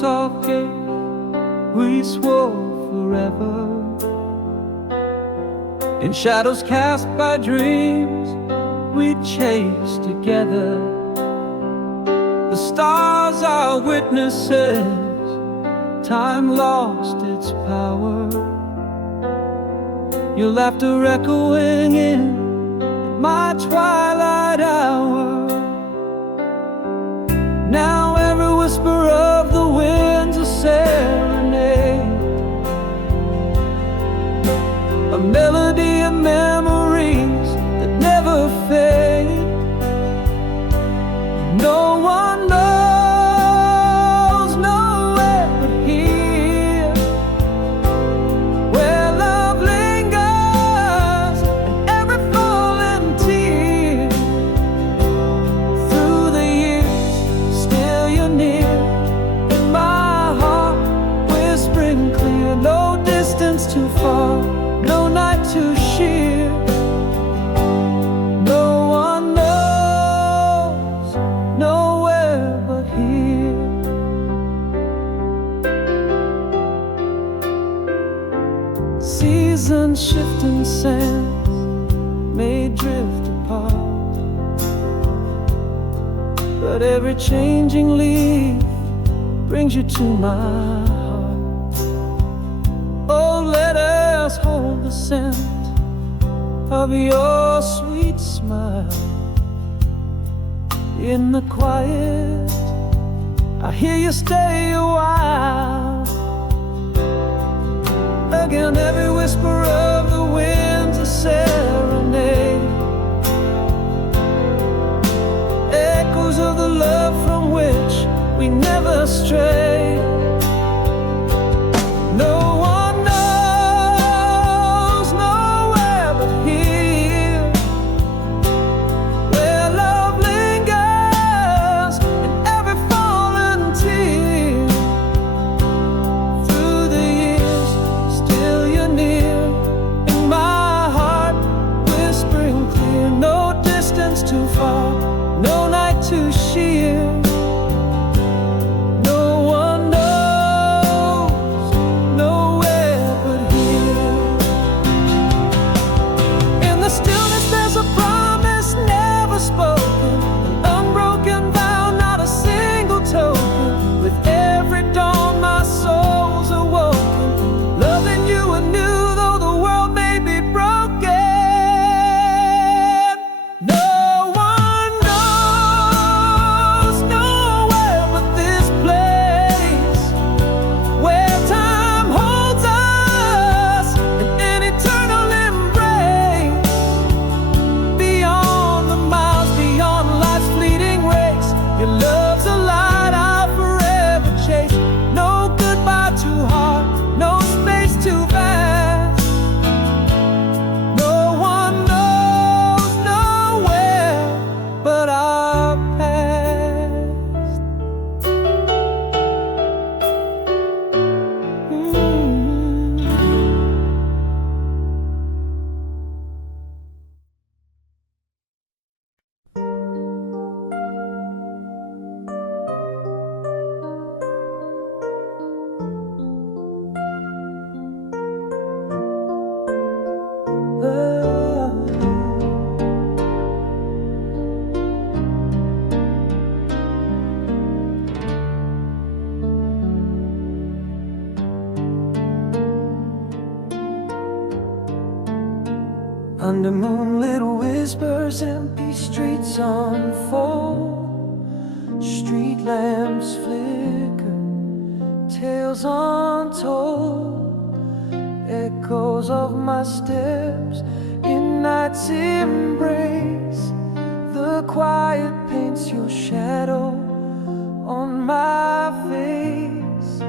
soft gate, we swore forever. In shadows cast by dreams, we chase together. The stars are witnesses, time lost its power. Your laughter echoing in my twilight hour. Now every whisper of the wind's a serenade, a melody of memories that never fade. No one knows nowhere but here, where love lingers and every fallen tear. Through the years, still you're near, in my heart, whispering clear. No distance too far, no night too sheer. No one knows nowhere but here. Seasons shifting sands may drift apart, but every changing leaf brings you to my heart. Oh, let us hold the scent of your sweet smile. In the quiet, I hear you stay a while. Again, every whisper of the wind's a serenade, echoes of the love from which we never stray. No one knows nowhere but here, where love lingers in every fallen tear. Through the years, still you're near, in my heart, whispering clear. No distance too far, no night too sheer. No one knows nowhere but here. In the stillness there's a promise never spoken, an unbroken vow, not a single token. With every dawn my soul's awoken, loving you anew though the world may be broken. No one knows nowhere but this place, where time holds us in an eternal embrace. Beyond the miles, beyond life's fleeting race, your love's a light I'll forever chase. No goodbye too hard, no space too vast. No one knows nowhere but our past. Under moonlit whispers, empty streets unfold. Street lamps flicker, tales untold. Echoes of my steps in night's embrace. The quiet paints your shadow on my face.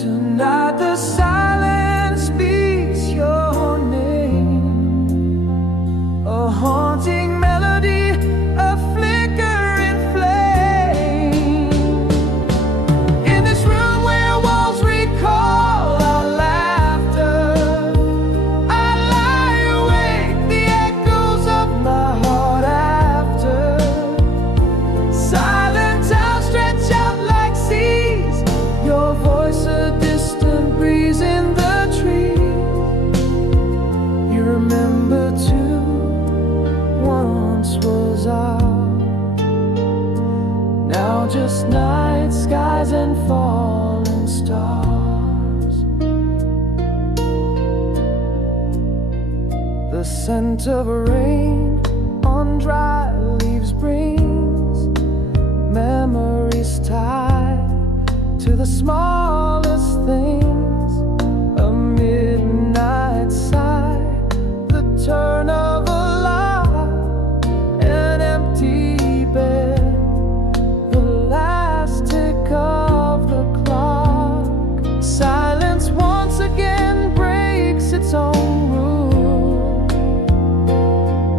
Tonight the silence speaks your name, a haunting melody, a flickering flame. In this room where walls recall our laughter, I lie awake, the echoes of my heart after. Silent towns stretch out like seas, and falling stars. The scent of rain on dry leaves brings memories tied to the smallest things. A midnight sigh, the turn of a lock, an empty bed, the last tick of the clock. Silence once again breaks its own rule,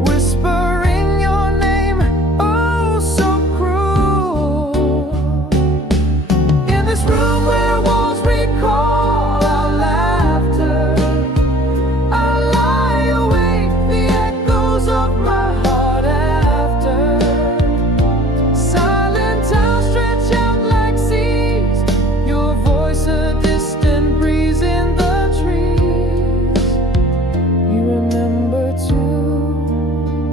whispering your name, oh so cruel. In this room where walls recall our laughter, I lie awake, the echoes of my heart after. Silent towers stretch out like seas, your voice a distant breeze in the trees. You remember too,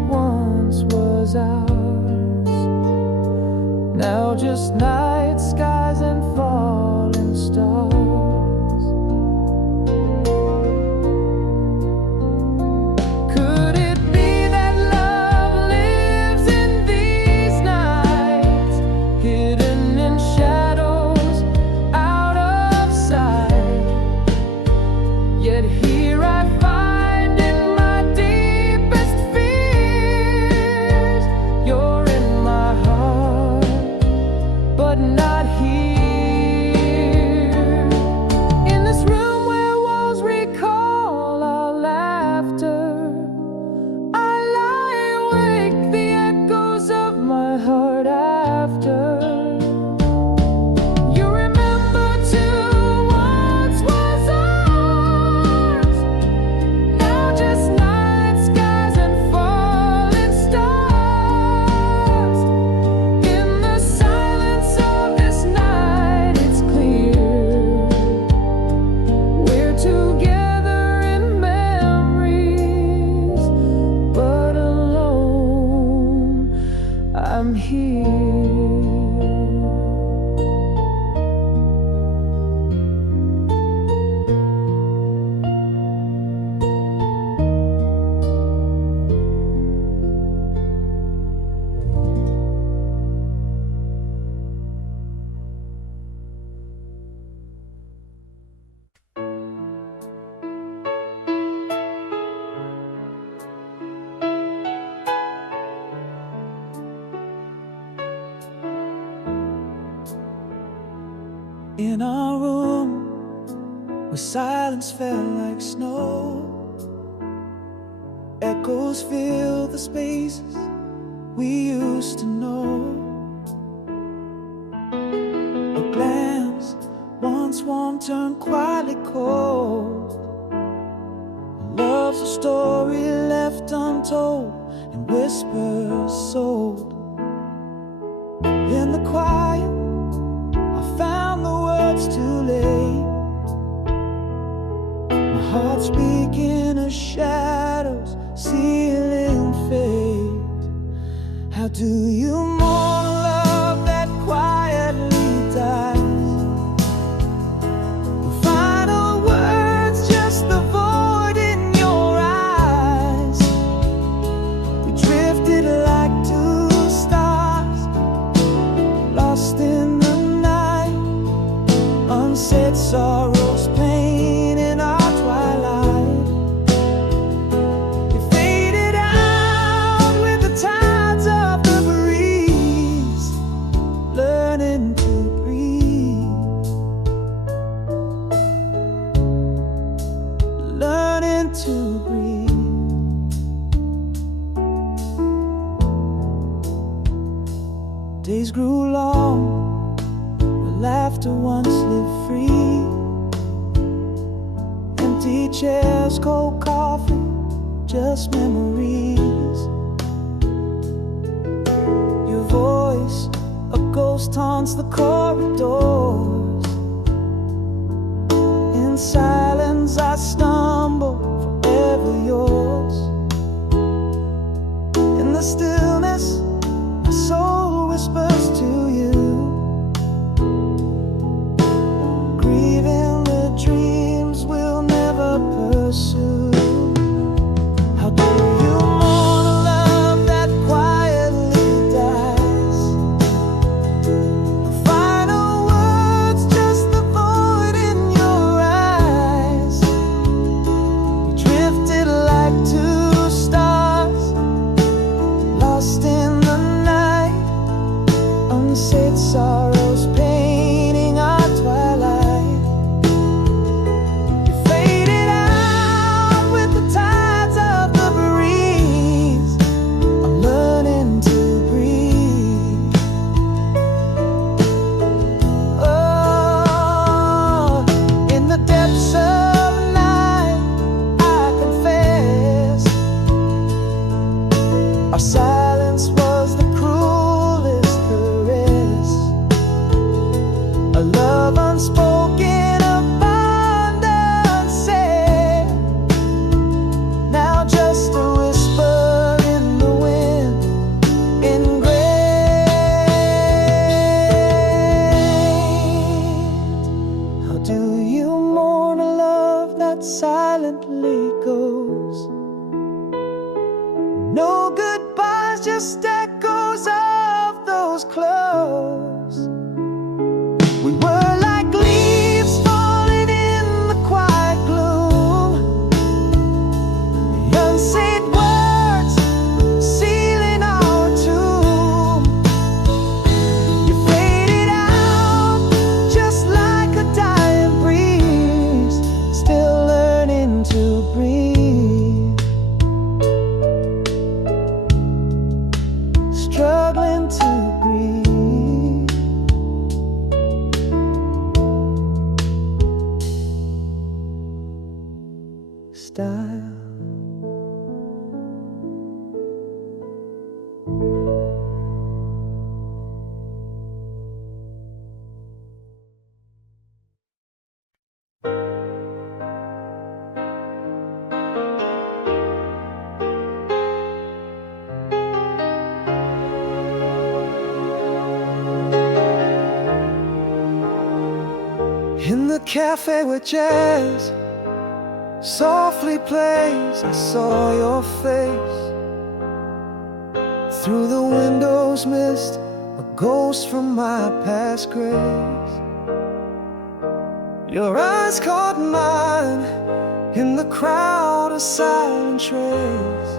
once was ours. Now just night skies and falling stars. Could it be that love lives in these nights, hidden in shadows, out of sight? Yet here I find in my deepest fears, you're in my heart, but not here. In this room where walls recall our laughter, I lie awake, the echoes of my heart after. You remember too, once was ours. Now just night skies and falling stars. In the silence of this night, it's clear we're together in memories, but alone I'm here. In our room, where silence fell like snow, echoes fill the spaces we used to know. A glance, once warm, turned quietly cold. Love's a story left untold, and whispers sold. In the quiet, I found the words too late. My heart speaking of shadows, sealing fate. How do you mourn a love that quietly dies? The final words, just the void in your eyes. We drifted like two stars, lost in the night. Unsaid sorrows, pain in our twilight. It faded out with the tides of the breeze, learning to breathe, learning to breathe. Days grew long, where laughter once lived free. Empty chairs, cold coffee, just memories. Your voice, a ghost haunts the corridors. In silence I stumble, forever yours. In the stillness, my soul whispers to you. of unspoken abundance said, now just a whisper in the wind, ingrained. How do you mourn a love that silently goes? No goodbyes, just echoes of those close. We were like leaves falling in the quiet gloom, the unsaid words sealing our tomb. You faded out just like a dying breeze, still learning to breathe, struggling to breathe. Style. In the cafe where jazz softly plays, I saw your face. Through the window's mist, a ghost from my past grace. Your eyes caught mine in the crowd, a silent trace.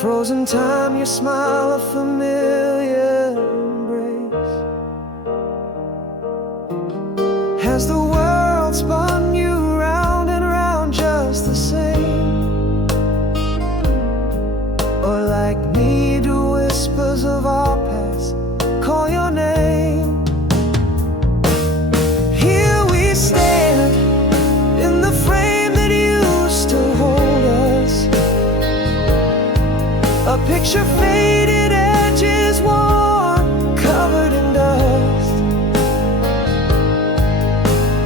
Frozen time, your smile, a familiar embrace. Has the world spun you round and round just the same? Or like me, do whispers of our past call your name? Here we stand in the frame that used to hold us, a picture faded, edges worn, covered in dust.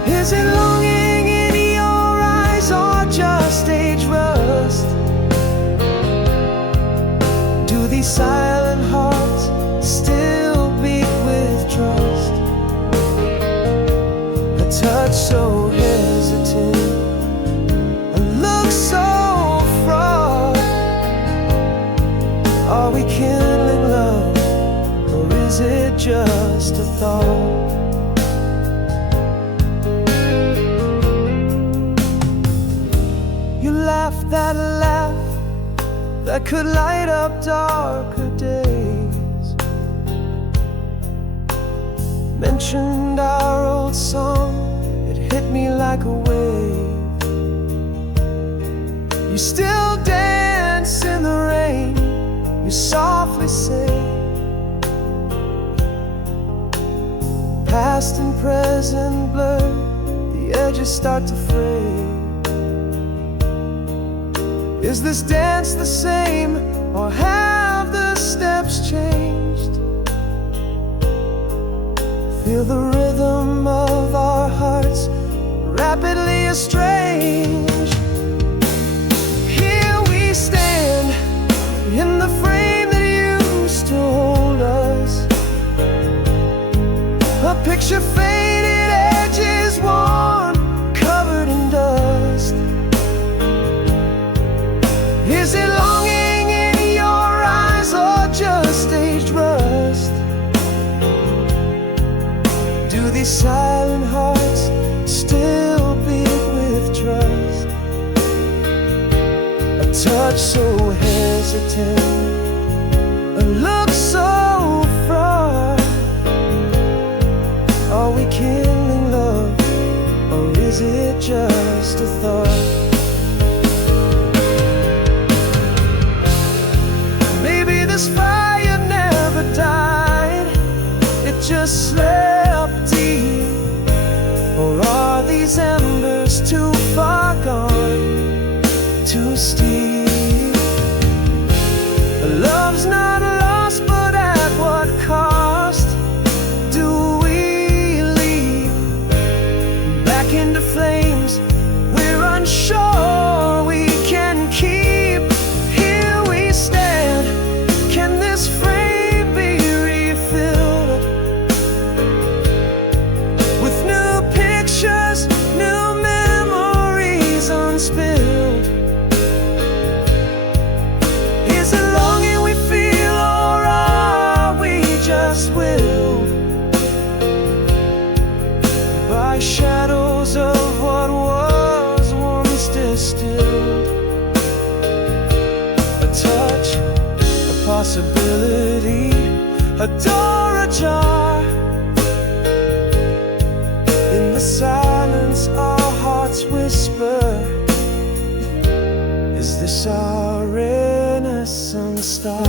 Is it longing in your eyes or just age rust? Do these silent hearts still beat with trust? A touch so hesitant, a look so fraught. Are we kindling love, or is it just a thought? That laugh that could light up darker days, mentioned our old song, it hit me like a wave. You still dance in the rain, you softly say, past and present blur, the edges start to fray. Is this dance the same, or have the steps changed? Feel the rhythm of our hearts rapidly estranged. Here we stand in the frame that used to hold us, a picture faded, edges worn, covered in dust. Is it longing in your eyes or just aged rust? Do these silent hearts still beat with trust? A touch so hesitant, a look so fraught. Are we kindling love, or is it just a thought? This fire never died, it just slept deep. Or are these embers too far gone, too steep? Love's not lost, but at what cost? Do we the shadows of what was once distilled. A touch, a possibility, a door ajar. In the silence our hearts whisper, is this our renaissance star?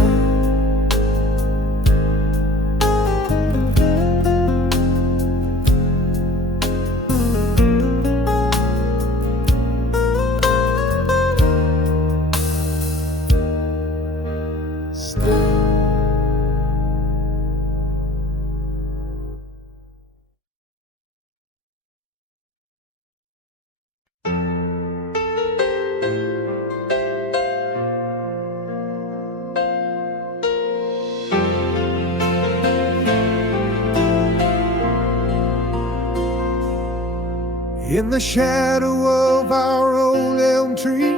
In the shadow of our old elm tree,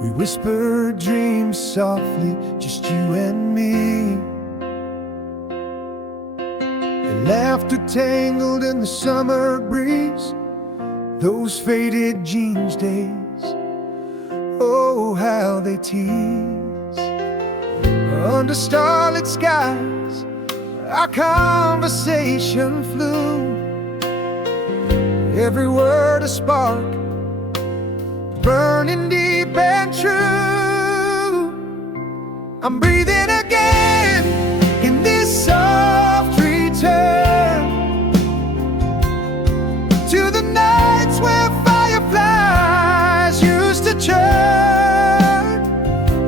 we whispered dreams softly, just you and me. And laughter tangled in the summer breeze, those faded jeans days, oh how they tease. Under starlit skies, our conversation flew, every word a spark, burning deep and true. I'm breathing again in this soft return to the nights where fireflies used to churn.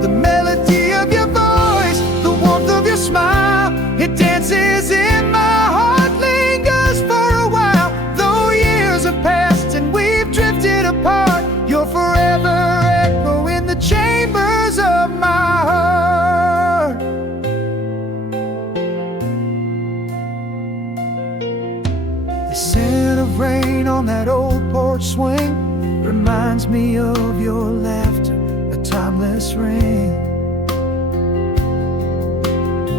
The melody of your voice, the warmth of your smile, it dances in my heart, lingers for a while. Though years have passed and we've drifted apart, you'll forever echo in the chambers of my heart. The scent of rain on that old porch swing reminds me of your laughter, a timeless ring.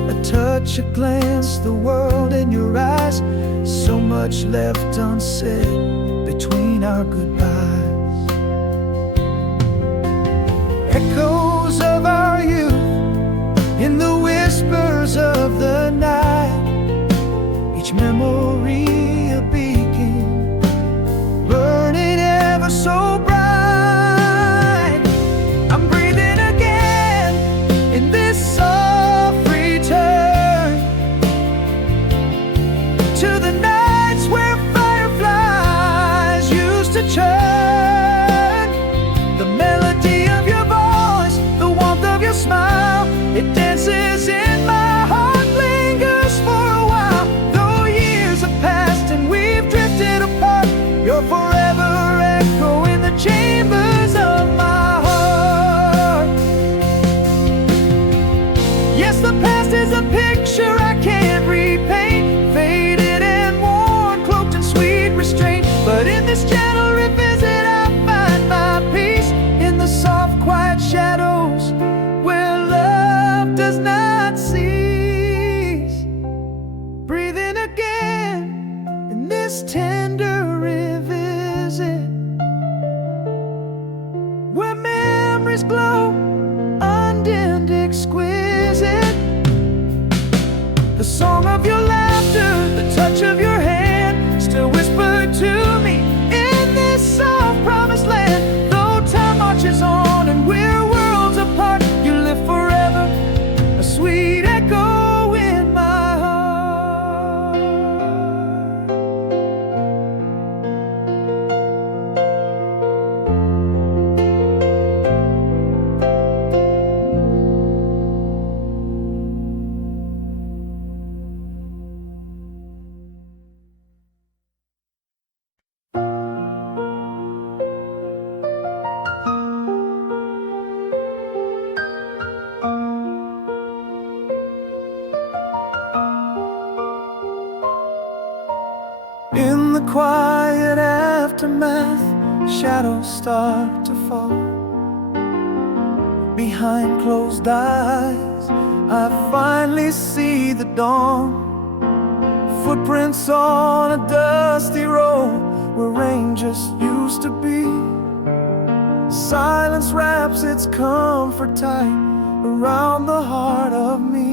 A touch, a glance, the world in your eyes, so much left unsaid between our goodbyes. Echoes of our youth in the whispers of the night, each memory a beacon, burning ever so bright. I'm breathing again in this soft return to the nights where fireflies used to churn. The melody of your voice, the warmth of your smile, it dances in my heart, lingers for a while. Though years have passed and we've drifted apart, you're forever echo in the chambers of my heart. Yes, the past is a picture I can't repaint, faded and worn, cloaked in sweet restraint. But in this gentle revisit I find my peace, in the soft quiet shadows where love does not cease. Breathing again in this tender revisit, where memories glow undimmed, exquisite. The song of your laughter, the touch of your hand, still whispered to me in this soft promised land. Though time marches on and we're worlds apart, you live forever, a sweet echo in my heart. In the quiet aftermath, shadows start to fall. Behind closed eyes, I finally see the dawn. Footprints on a dusty road where tight around the heart of me.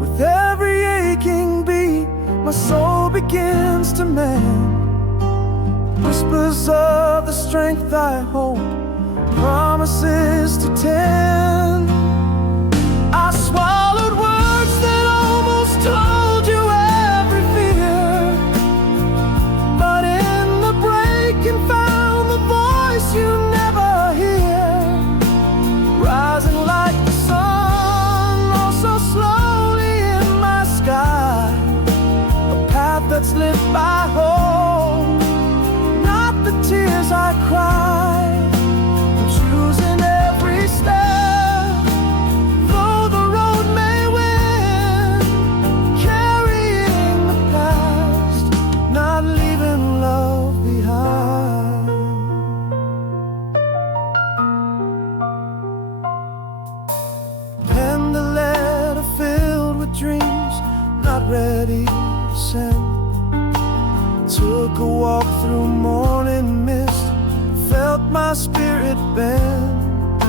With every aching beat, my soul begins to mend. Whispers of the strength I hold, promises to tend. I swallowed words that almost told you every fear, but in the breaking found the voice you never hear. Rising like the sun, oh so slowly in my sky, a path that's lit by hope, not the tears I cry. I'm choosing every step, though the road may win, carrying the past, not leaving love behind. Penned a letter filled with dreams, not ready to send. Took a walk through morning mist, felt my spirit bend.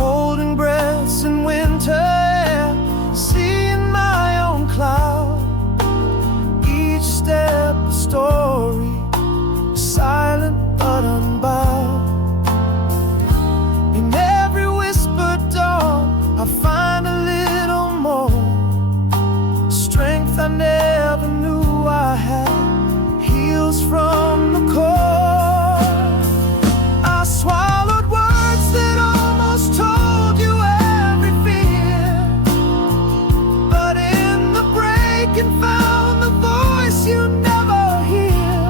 Holding breaths in winter air, seeing my own cloud. Each step a story, silent but unbound. In every whispered dawn, I find a little more strength I never knew I had, heals from the core. I swallowed words that almost told you every fear, but in the breaking found the voice you never hear.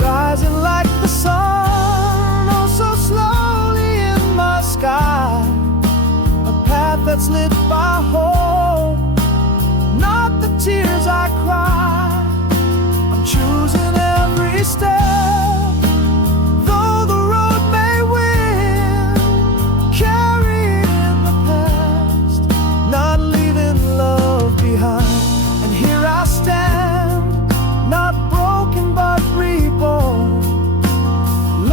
Rising like the sun, oh so slowly in my sky, a path that's lit by hope, not the tears I cry. I'm choosing every step, though the road may win, carrying the past, not leaving love behind. And here I stand, not broken but reborn,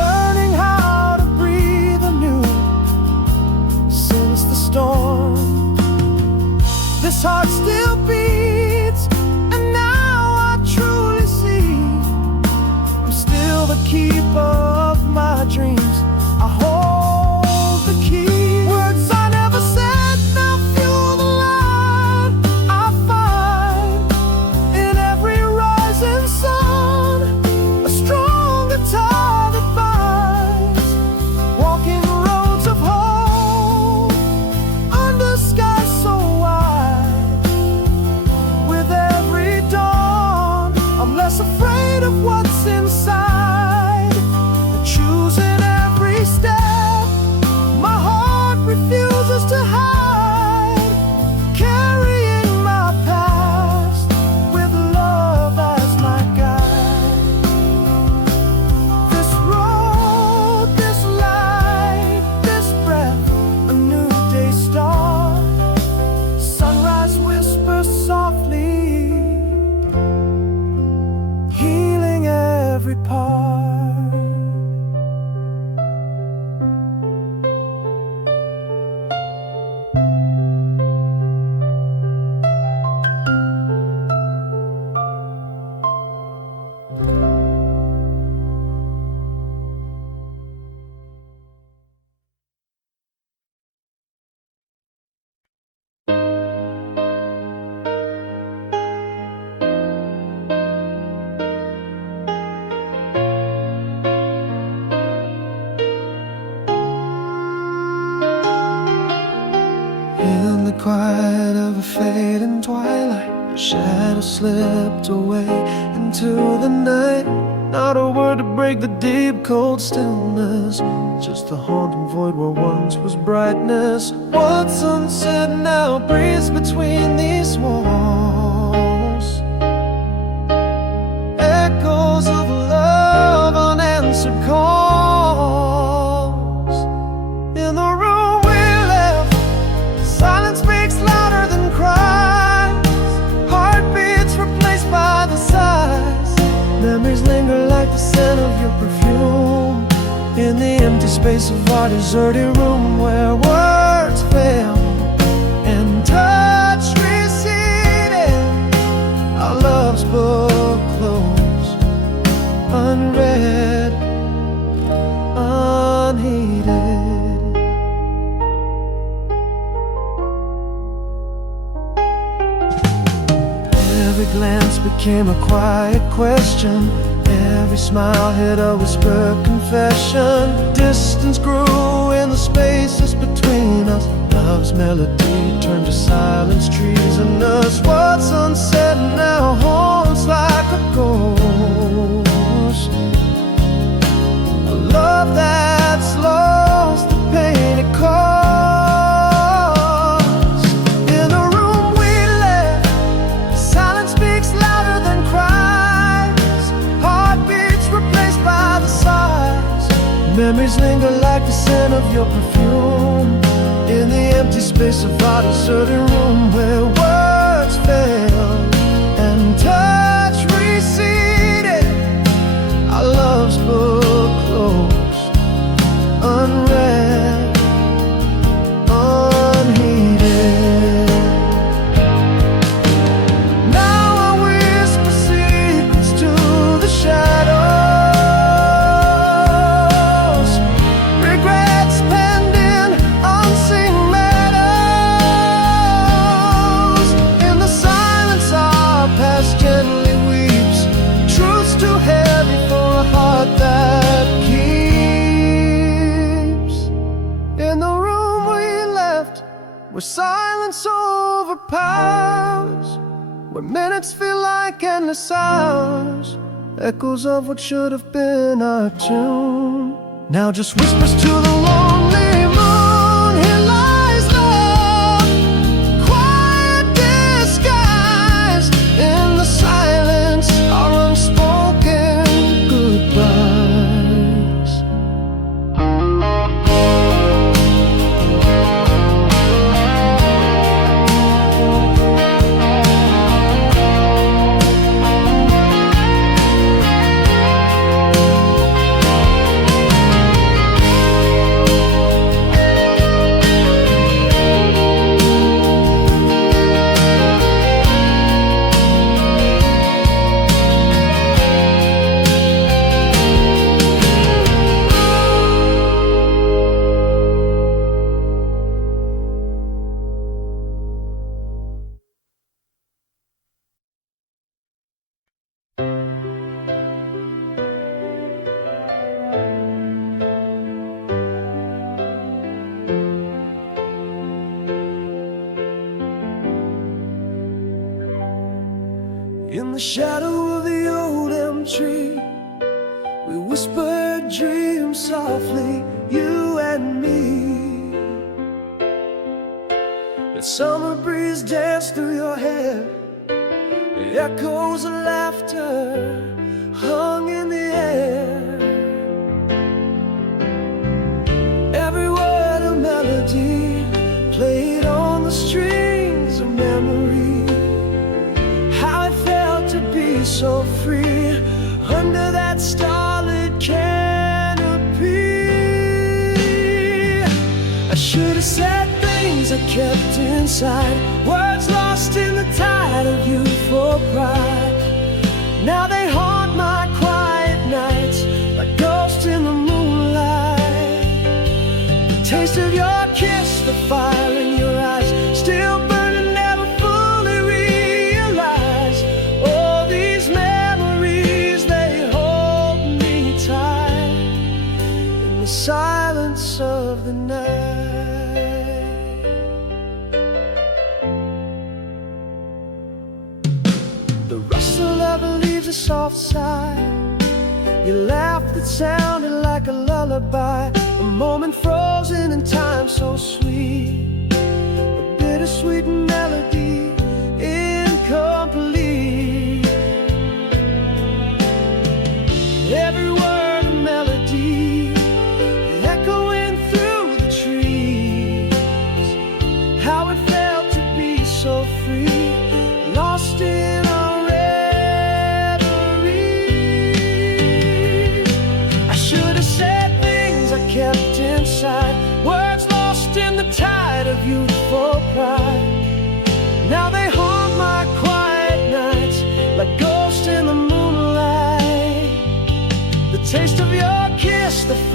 learning how to breathe anew since the storm. This heart still beats, and now I truly see I'm still the keeper of my dreams. I hold the key. Words I never said now fuel the light I find in every rising sun, a stronger tie that binds, walking roads of hope under skies so wide. With every dawn, I'm less afraid of what's inside. Choosing every step, my heart refuses to hide, carrying my past with love as my guide. This road, this light, this breath, a new day start. Sunrise whispers softly, healing every part. In the quiet of a fading twilight, the shadow slipped away into the night. Not a word to break the deep cold stillness, just a haunting void where once was brightness. What's unsaid now breathes between these walls, echoes of love, unanswered calls. In the room we left, silence speaks louder than cries, heartbeats replaced by the sighs. Memories linger like the scent of your perfume in the empty space space of our deserted room where words fail and touch receded. Our love's book closed, unread, unheeded. Every glance became a quiet question. Every smile hid a whispered confession. Distance grew in the spaces between us. Love's melody turned to silence, treason us. What's unsaid now haunts like a ghost. A love that's lost the pain it caused. In the room we left, silence speaks louder than cries. Heartbeats replaced by the sighs. Memories linger like the scent of your perfume in the empty space of our deserted room where words fail and touch receded. Our love's book closed, unread, unheeded. Now I whisper secrets to the shadows. Regrets pending, unseen meadows. In the silence our past gently weeps. Truth's too heavy for a heart that keeps. In the room we left, where silence overpowers, where minutes feel like endless hours, echoes of what should have been our tune. Now just whispers to the lonely moon. Here lies love, quiet disguise. In the silence, our unspoken goodbyes. In the shadow of the old elm tree, we whispered dreams softly, you and me. The summer breeze danced through your hair. The echoes of laughter hung in the air. Every word a melody played on the strings of memory. How it felt to be so free under that starlit canopy. I should have said things I kept inside, words lost in the tide of youthful pride. Now they haunt my quiet nights like ghosts in the moonlight. The taste of your kiss, the fire in your eyes, still burning, never fully realized. All these memories, they hold me tight in the silence of the night. The rustle of the leaves, a soft sigh. Your laugh that sounded like a lullaby. A moment frozen in time so sweet. A bittersweet melody, incomplete. Every word a melody, echoing through the trees. How it felt to be so free, lost in our reveries. I should have said things I kept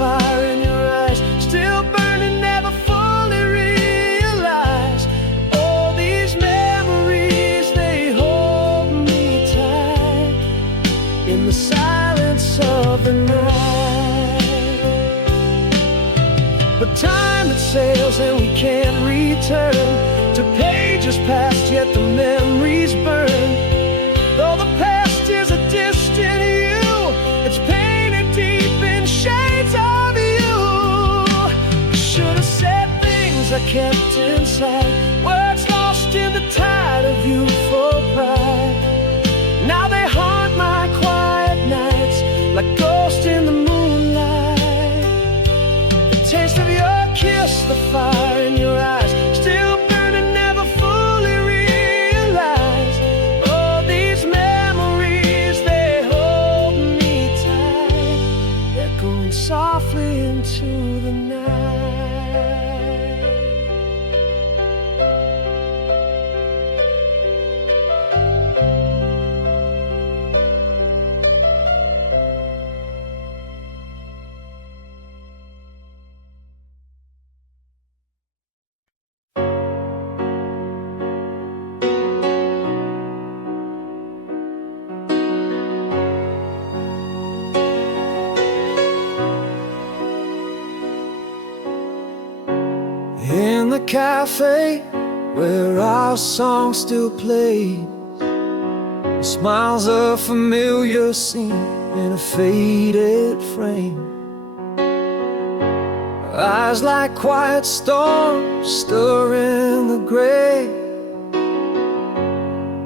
fire in your eyes, still burning, never fully realized. All these memories, they hold me tight in the silence of the night. But time that sails and we can't return to pages past, yet the memories burn. Though the past is a distant you, it's painted deep in shades of you. Should have said things I kept inside, words lost in the tide of youthful pride. Now they haunt my quiet nights like ghosts in the moonlight. The taste of your kiss, the fire in your eyes, still burning, never fully realized. All these memories, they hold me tight, echoing softly into the night. In the cafe where our song still plays, the smiles a familiar scene in a faded frame. Eyes like quiet storms stirring the gray.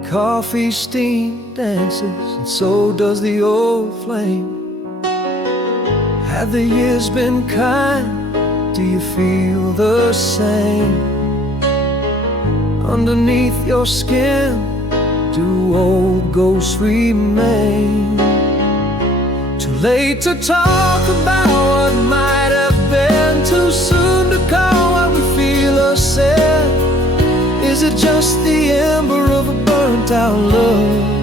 Coffee steam dances, and so does the old flame. Have the years been kind? Do you feel the same? Underneath your skin, do old ghosts remain? Too late to talk about what might have been, too soon to call what we feel or said. Is it just the ember of a burnt out love?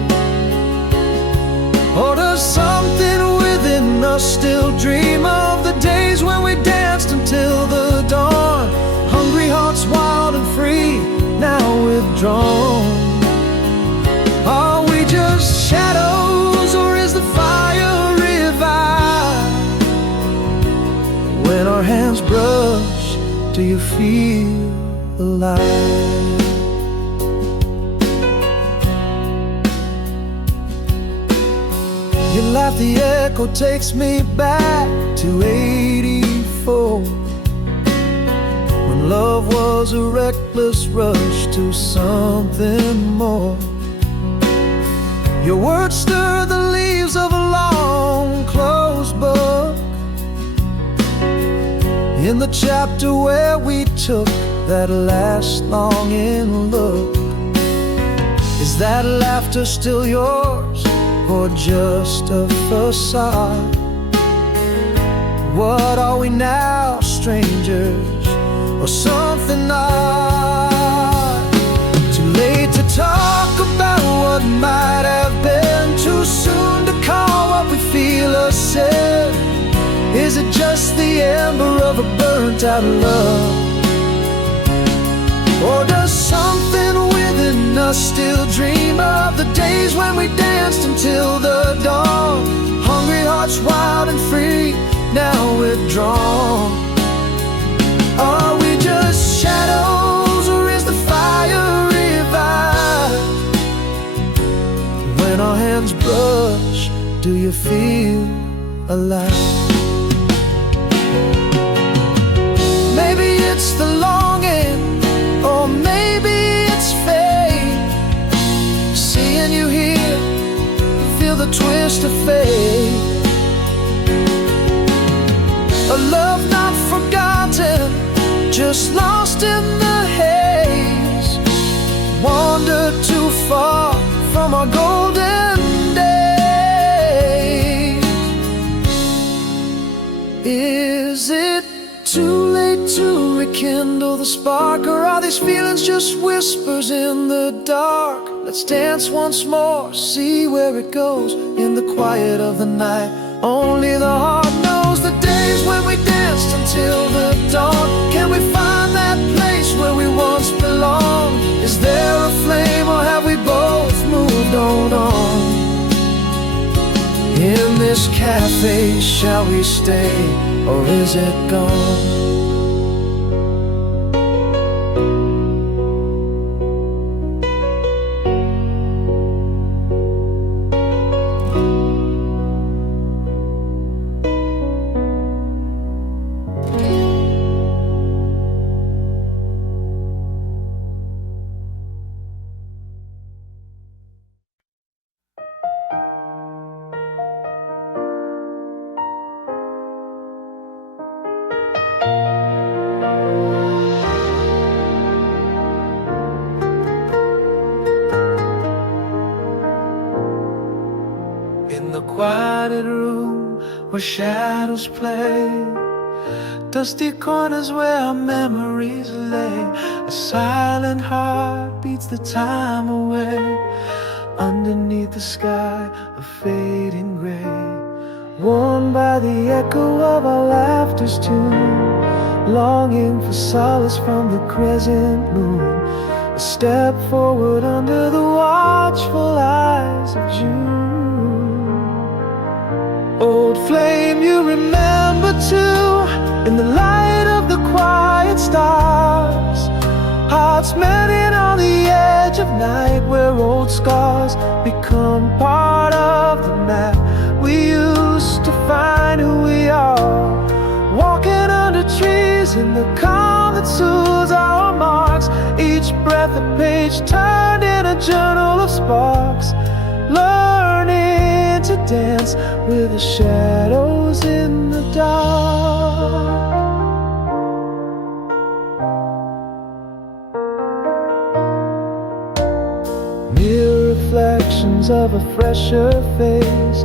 Or does something within us still dream of the days when we danced until the dawn? Hungry hearts, wild and free, now withdrawn. Are we just shadows, or is the fire revived? When our hands brush, do you feel alive? You laugh, the echo takes me back to 84, when love was a reckless rush to something more. Your words stir the leaves of a long closed book, in the chapter where we took that last longing look. Is that laughter still yours, or just a facade? What are we now, strangers, or something odd? Too late to talk about what might have been, too soon to call what we feel or said. Is it just the ember of a burnt out love? Or does something within us still dream of the days when we danced until the dawn? Hungry hearts, wild and free, now withdrawn. Are we just shadows, or is the fire revived? When our hands brush, do you feel alive? Maybe it's the longing, or maybe it's fate. Seeing you here, feel the twist of fate. A love not forgotten, just lost in the haze. Wandered too far from our golden days. Is it too late to rekindle the spark, or are these feelings just whispers in the dark? Let's dance once more, see where it goes in the quiet of the night. Only the heart knows the days when we danced until the dawn? Can we find that place where we once belonged? Is there a flame, or have we both moved on? In this cafe, shall we stay, or is it gone? In the quiet room where shadows play, dusty corners where our memories lay, a silent heart beats the time away. Underneath the sky, a fading gray, worn by the echo of our laughter's tune, longing for solace from the crescent moon. A step forward under the watchful eyes of June. Old flame, you remember too, in the light of the quiet stars, hearts melting on the edge of night, where old scars become part of the map. We used to find who we are, walking under trees in the calm that soothes our marks. Each breath a page turned in a journal of sparks, learning to dance with the shadows in the dark. Mirror reflections of a fresher face,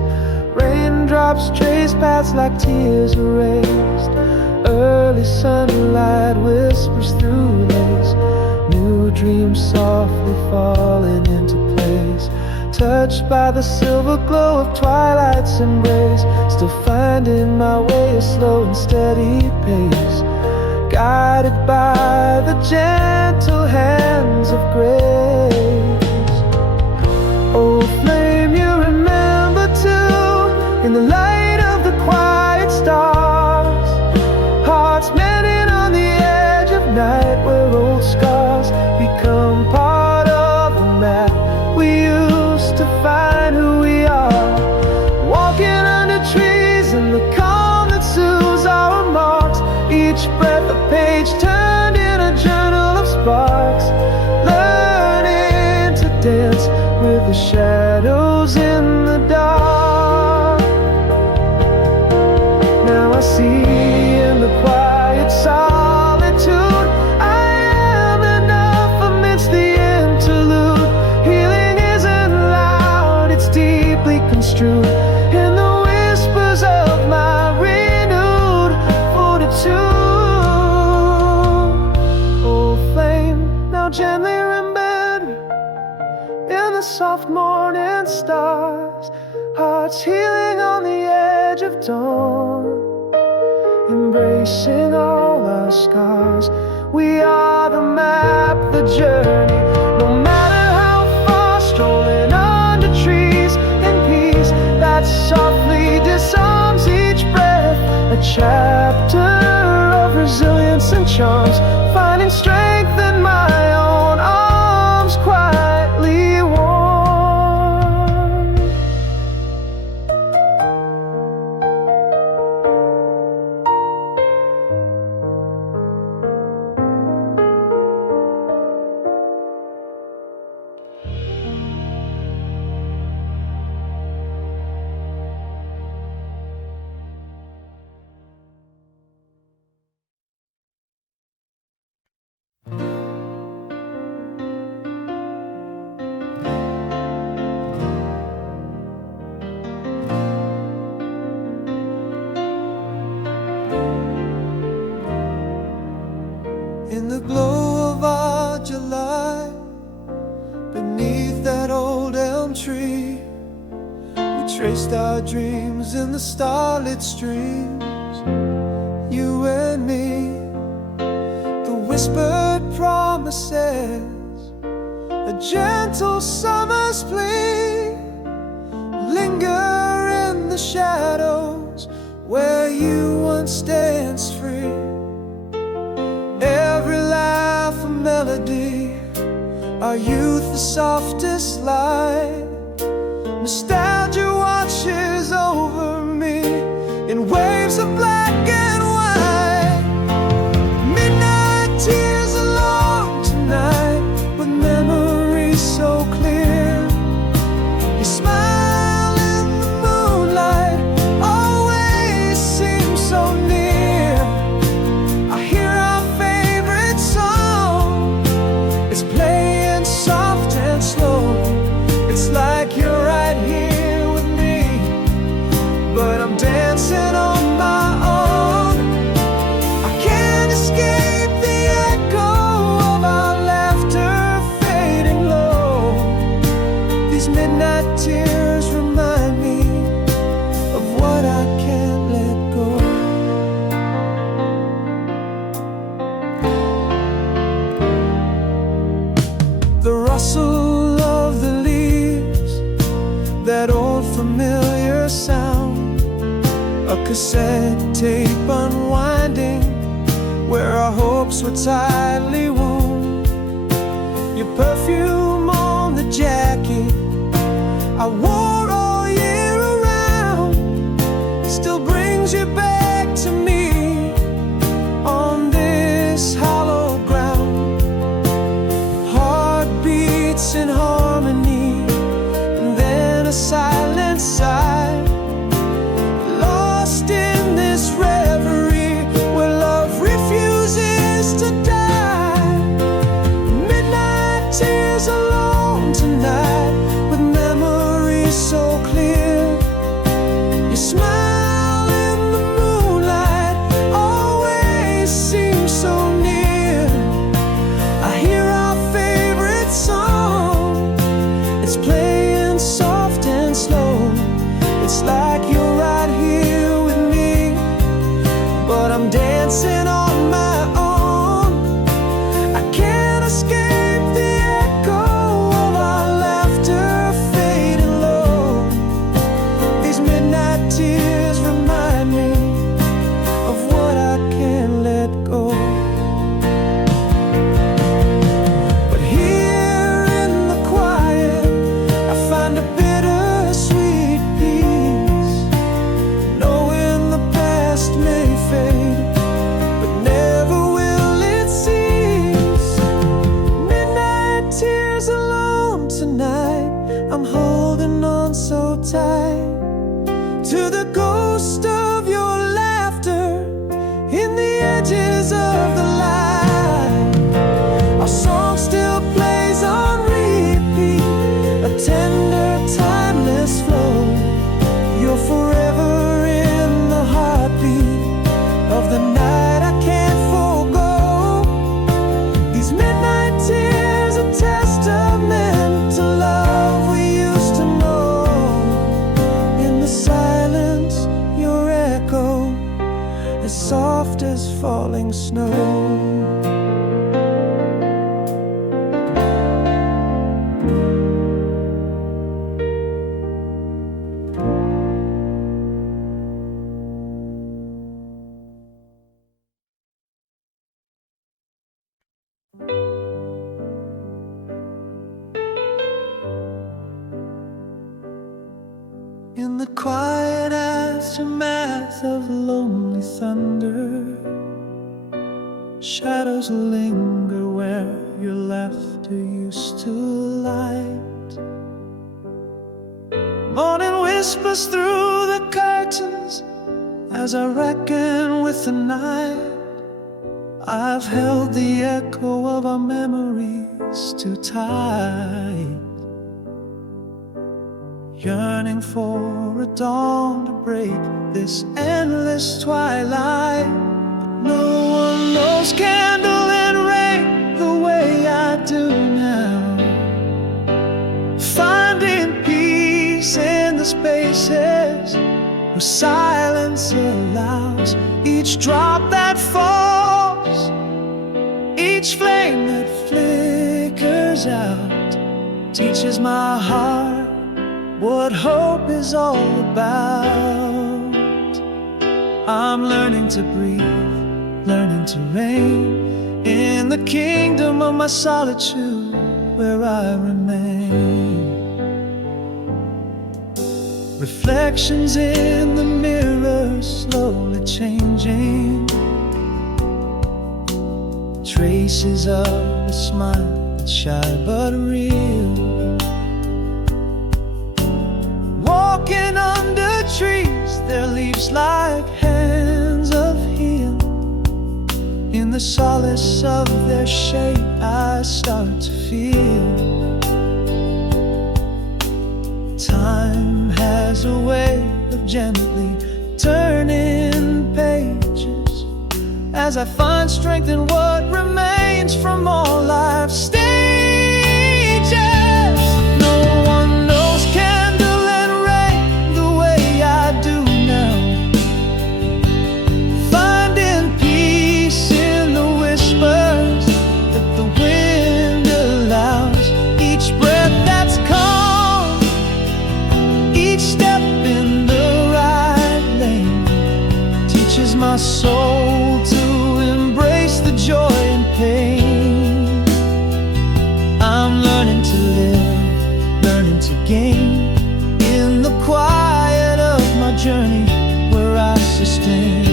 raindrops trace paths like tears erased. Early sunlight whispers through lace, new dreams softly falling into place, touched by the silver glow of twilight's embrace. Still finding my way, a slow and steady pace, guided by the gentle hands of grace. Old flame, you remember too, in the light of the quiet stars, hearts melting on the edge of night, where old scars become part of the map. We used to find who we are, walking under trees in the calm that soothes our marks. Each breath a page turned in a journal of sparks, learning to dance with the shadows in the dark. Now I see in the quiet solitude, I am enough amidst the interlude. Healing isn't loud, it's deeply construed in the whispers of my renewed fortitude. Old flame, now gently embedded in the soft morning stars, hearts healing on the edge of dawn, embracing all our scars. We are the map, the journey, no matter how far, strolling under trees in peace that softly disarms each breath, a chapter of resilience and charms, finding strength in my own arms, quietly warm. traced our dreams in the starlit streams, you and me. The whispered promises, a gentle summer's plea, linger in the shadows where you once danced free. Every laugh a melody, our youth the softest light. Nostalgia washes over me in waves of black and white. Midnight tears alone tonight, with memories so clear. Your smile in the moonlight always seems so near. I hear our favorite song, it's playing soft and slow. It's like you're right here with me, but I'm dancing on my own. I can't escape the echo of our laughter fading low. These midnight tears remind me of what I can't let go. The rustle of the leaves, that old familiar sound, a cassette tape unwinding where our hopes were tightly wound. Your perfume on the jacket I wore all year around still brings you back to me on this hollow ground. Heartbeats in harmony, a silent sigh, lost in this reverie where love refuses to die. Midnight tears alone tonight, with memories so clear. Your smile in the moonlight always seems so near. I hear our favorite song, it's playing soft and slow. It's like you're right here with me, but I'm dancing on my own. I can't escape the echo of our laughter fading low. These midnight tears remind me of what I can't let go. But here in the quiet, I find a bittersweet peace, knowing the past may fade, but never will it cease. Midnight tears alone tonight, I'm holding on so tight to the ghost of your laughter in the edges of the light. Our song still plays on repeat, a tender, timeless flow. You're forever in the heartbeat of the night I can't forgo. These midnight tears, a testament to love we used to know. In the silence, your echo, as soft as falling snow. In the quiet aftermath of lonely thunder, shadows linger where your laughter used to light. Morning whispers through the curtains as I reckon with the night. I've held the echo of our memories too tight, yearning for a dawn to break this endless twilight. But no one knows candle and rain the way I do now, finding peace in the spaces where silence allows. Each drop that falls, each flame that flickers out, teaches my heart what hope is all about. I'm learning to breathe, learning to reign in the kingdom of my solitude, where I remain. Reflections in the mirror slowly changing, traces of a smile that's shy but real. Walking under trees, their leaves like hands of healing. In the solace of their shape, I start to feel time has a way of gently turning pages as I find strength in what remains from all life's stages. No one knows candle and rain the way I do now, finding peace in the whispers that the wind allows. Each breath that's calm, each step in the right lane, teaches my soul to embrace the joy and pain. I'm learning to live, learning to gain in the quiet of my journey, where I sustain.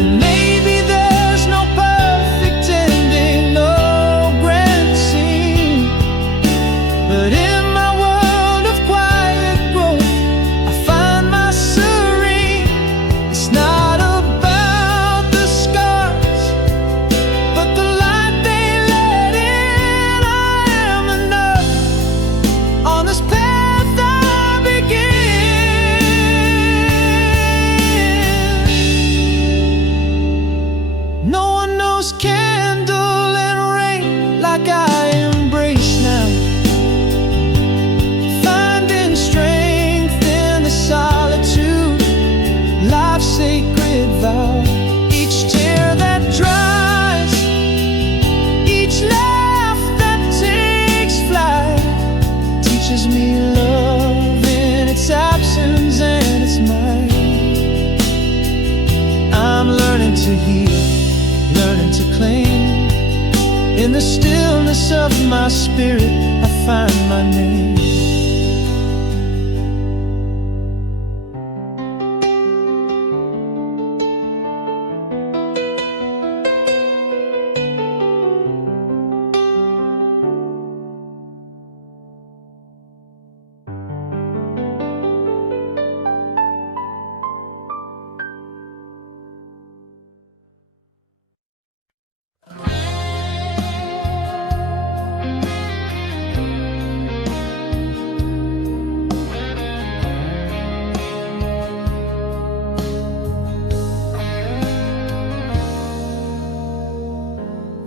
And maybe there's no perfect ending, no grand scene, but in my world of quiet growth, I find my serene. It's not about the scars, but the light they let in. I am enough on this path I begin. No one knows candle and rain like I embrace now, finding strength in the solitude, life's sacred vow. Each tear that dries, each laugh that takes flight, teaches me love in its absence and its might. I'm learning to heal, learning to claim. In the stillness of my spirit, I find my name.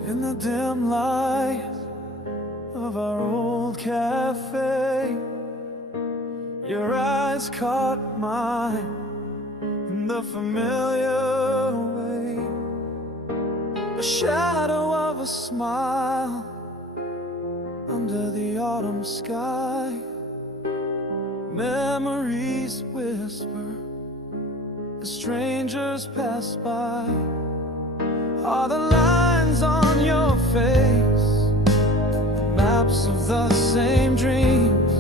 In the dim light of our old cafe, your eyes caught mine in the familiar way. A shadow of a smile under the autumn sky. Memories whisper as strangers pass by. Are the lines on your face maps of the same dreams?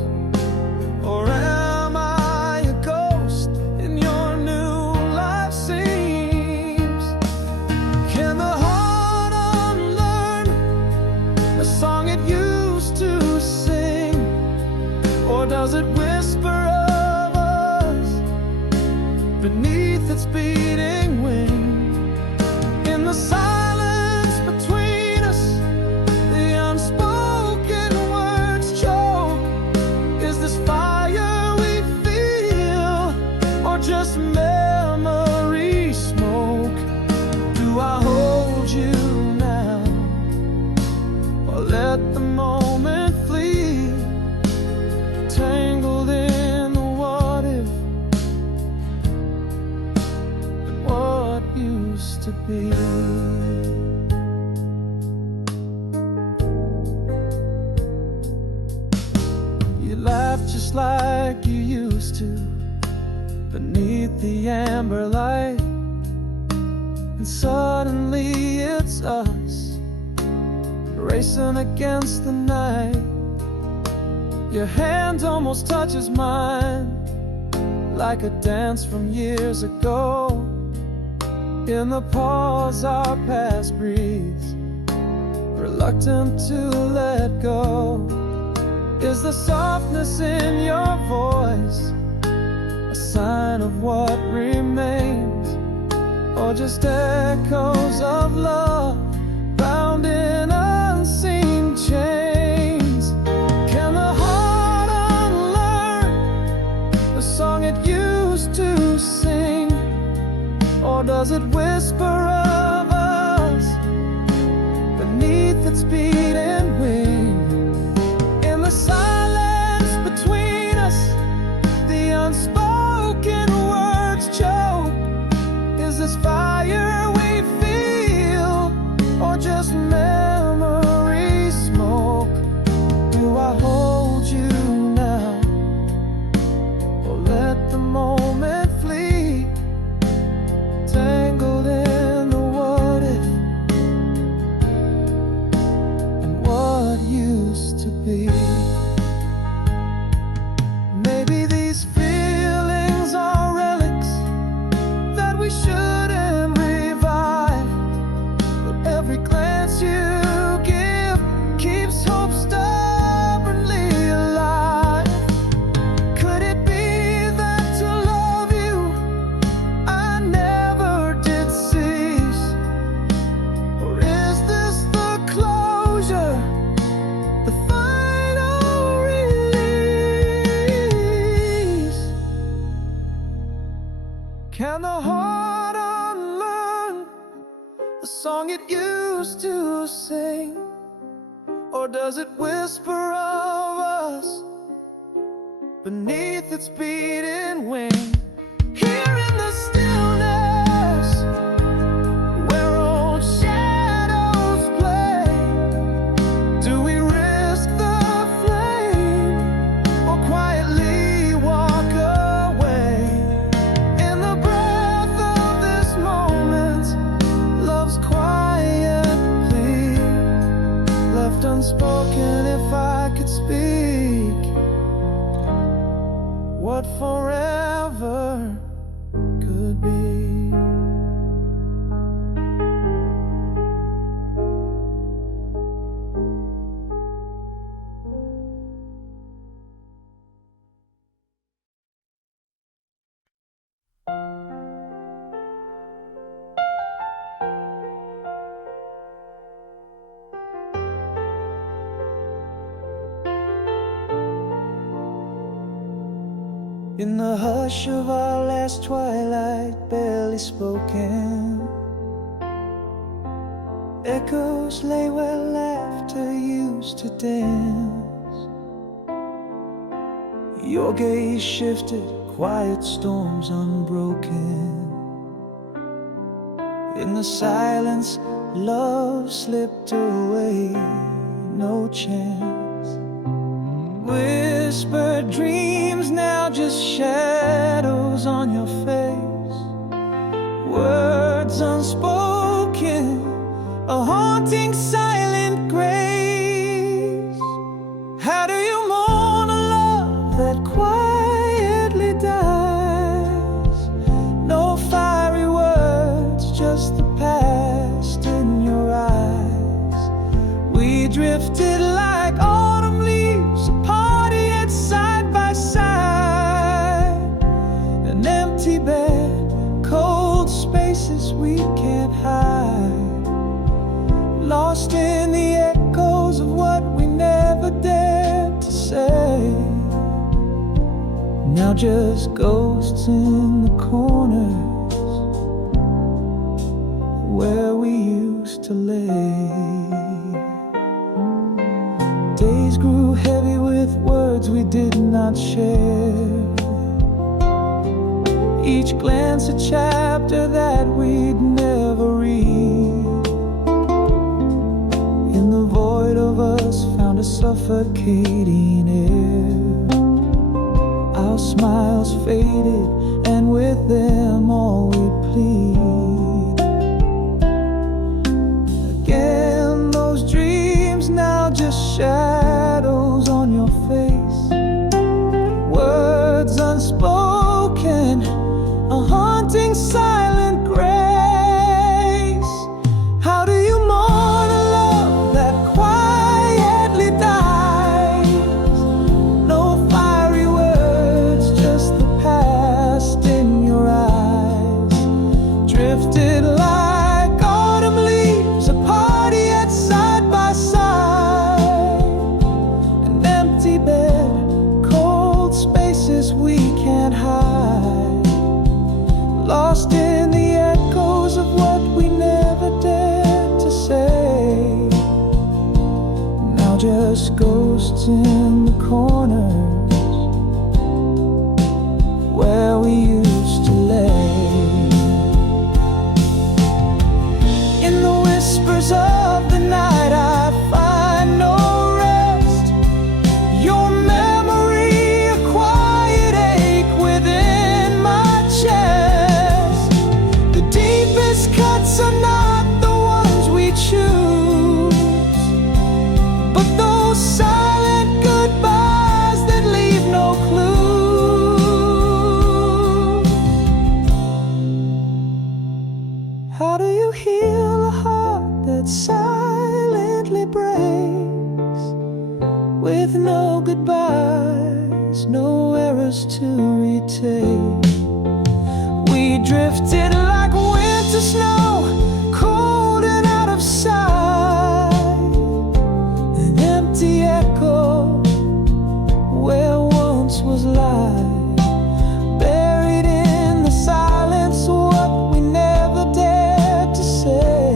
Or am I a ghost in your new life seems? Can the heart unlearn the song it used to sing? Or does it whisper of us beneath its beating wing? In the silence between us, the unspoken words choke. Is this fire we feel, or just memory smoke? Do I hold you now, or let the moment flee? laugh just like you used to beneath the amber light, and suddenly it's us racing against the night. Your hand almost touches mine, like a dance from years ago. In the pause our past breathes, reluctant to let go. Is the softness in your voice a sign of what remains, or just echoes of love bound in unseen chains? Can the heart unlearn the song it used to sing, or does it whisper of us beneath its beating wing? In the silence between us, the unspoken words choke. Is this fire we feel, or just memory smoke? Do I hold you now, or let the moment flee, tangled in the what if and what used to be? Maybe these feelings are relics that we shouldn't revive, but every glance you give keeps hope stubbornly alive. Could it be that to love you I never did cease, or is this the closure, the final release? Can the heart unlearn the song it used to sing, or does it whisper of us beneath its beating wing? Here in the stillness, where old shadows play, do we risk the flame, or quietly walk away? In the breath of this moment, love's quiet plea, left unspoken. If I could speak, what forever could be. In the hush of our last twilight, barely spoken, echoes lay where laughter used to dance. Your gaze shifted, quiet storms unbroken. In the silence, love slipped away, no chance. Whispered dreams, now just shadows on your face. Words unspoken, a haunting silent grace. How do you mourn a love that quietly dies? No fiery words, just the past in your eyes. We drifted like autumn leaves, apart yet side by side. An empty bed, cold spaces we can't hide. Lost in the echoes of what we never dared to say. Now just ghosts in the corners where we used to lay. Days grew heavy with words we did not share. Each glance a chapter that we'd never read. In the void of us found a suffocating air. else faded, and with them all we plead. Again, those dreams now just shadows on your face, words unspoken, a haunting silent grace. How do you mourn a love that quietly dies? No fiery words, just the past in your eyes. Drifted like autumn leaves, apart yet side by side. An empty bed, cold spaces we can't hide. Lost in the echoes of what we never dared to say. Now just ghosts in the corners where we used to lay. In the whispers of the night I find no rest. Your memory, a quiet ache within my chest. The deepest cuts are not the ones we choose, but those silent goodbyes that leave no clue. How do you heal a heart that silently breaks, with no goodbyes, no errors to retake? We drifted like winter snow, cold and out of sight. An empty echo where once was light, buried in the silence, what we never dared to say.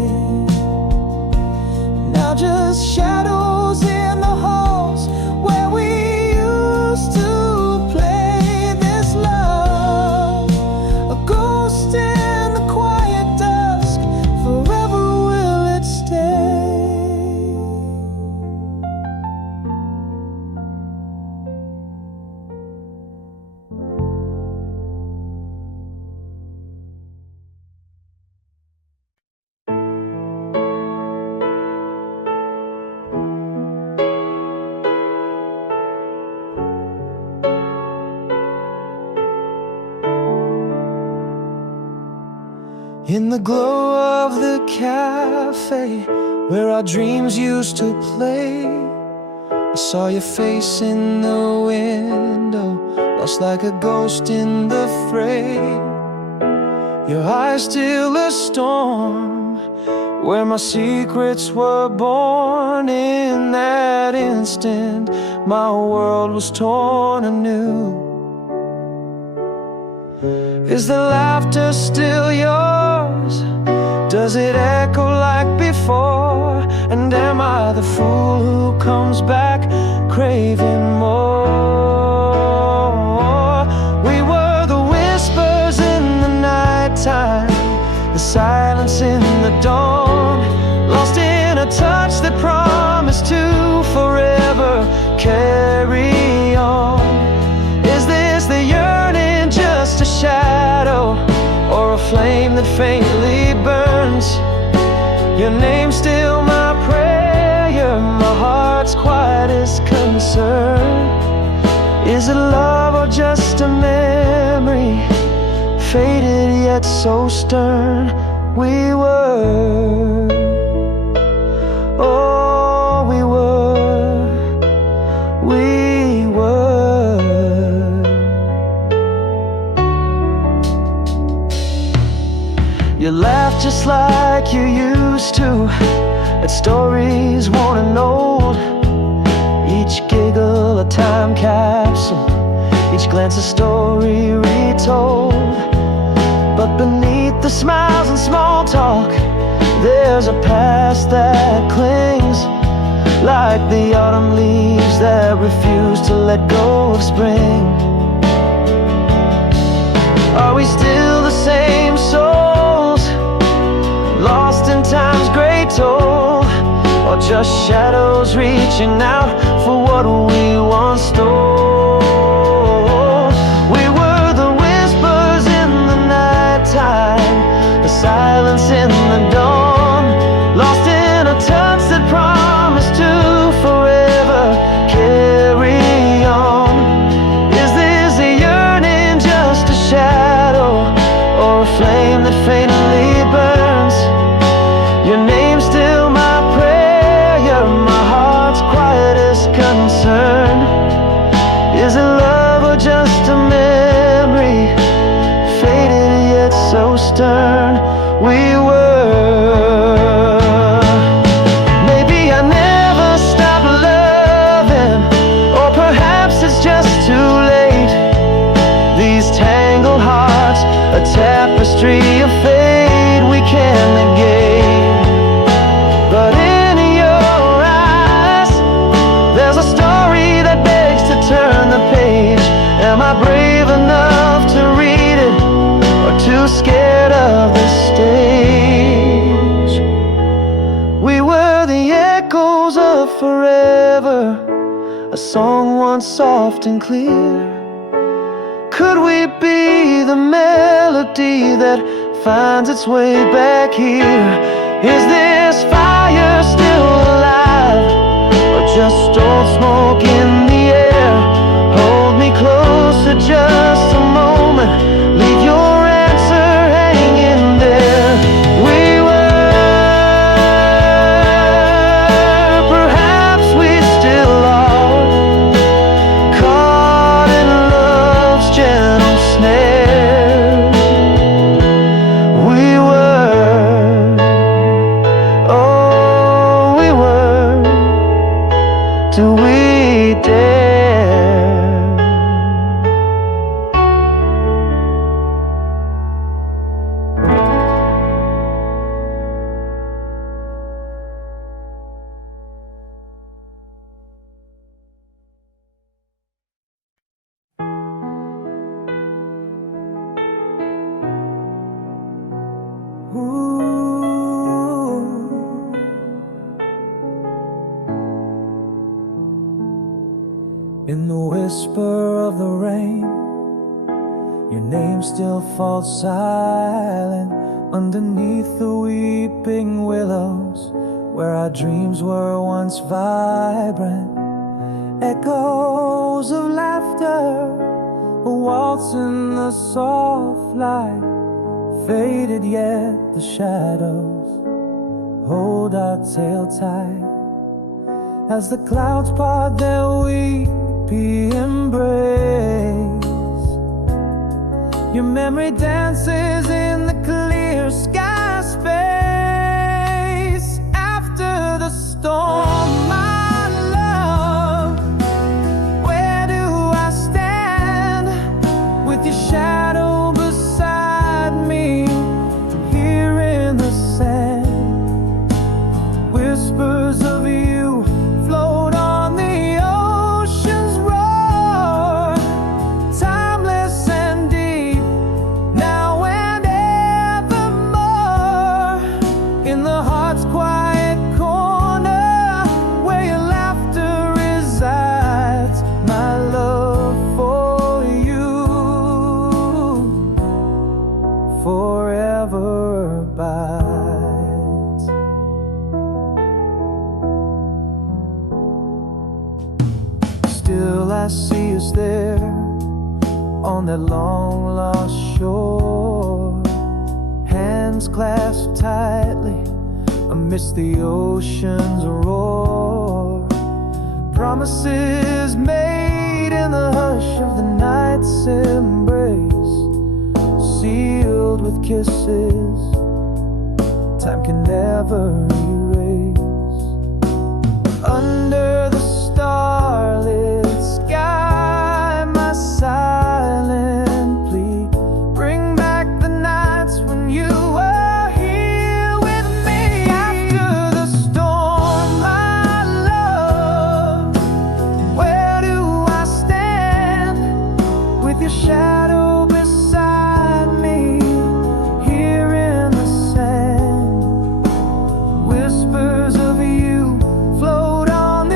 Now just shadows in the halls where we used to play this love. A ghost in the quiet dusk, forever will it stay. In the glow of the cafe where our dreams used to play, I saw your face in the window, lost like a ghost in the fray. Your eyes still a storm, where my secrets were born. In that instant, my world was torn anew. Is the laughter still yours? Does it echo like before? And am I the fool who comes back craving more? We were the whispers in the nighttime, the silence in the dawn, lost in a touch that promised to forever carry on. Is this the yearning, just a shadow, or a flame that faintly burns? Your name's still my prayer, my heart's quietest concern. Is it love or just a memory, faded yet so stern? We were, oh we were, we were. You laughed just like you used to at stories worn and old. Each giggle a time capsule, each glance a story retold. But beneath the smiles and small talk, there's a past that clings, like the autumn leaves that refuse to let go of spring. Are we still the same souls, lost in time's great toll, or just shadows reaching out for what we once stole? We were stern we were. Maybe I never stopped loving, or perhaps it's just too late. These tangled hearts, a tapestry of fate we can't negate. But in your eyes, there's a story that begs to turn the page. Am I brave enough to read it, or too scared of the stage? We were the echoes of forever, a song once soft and clear. Could we be the melody that finds its way back here? Is this fire still alive, or just old smoke in the air? Hold me closer just a moment, leave your answer hanging there. We were, perhaps we still are, caught in love's gentle snare. We were, oh we were, do we dare? In the whisper of the rain, your name still falls silent underneath the weeping willows, where our dreams were once vibrant. Echoes of laughter, a waltz in the soft light, faded yet the shadows hold our tale tight. As the clouds part their weepy embrace, your memory dances in the clear sky space. After the storm, my love, where do I stand with your shadow beside me here in the sand? Whispers of you float on the ocean's roar, timeless and deep, now and evermore. In the heart's quiet corner, where your laughter resides, my love for you forever abides. Still I see us there on that long lost shore, hands clasped tightly amidst the ocean's roar. Promises made in the hush of the night's embrace, sealed with kisses time can never erase. Under the starlit sky, my silent plea, bring back the nights when you were here with me. After the storm, my love, where do I stand with your shadow beside me here in the sand? Whispers of you float on the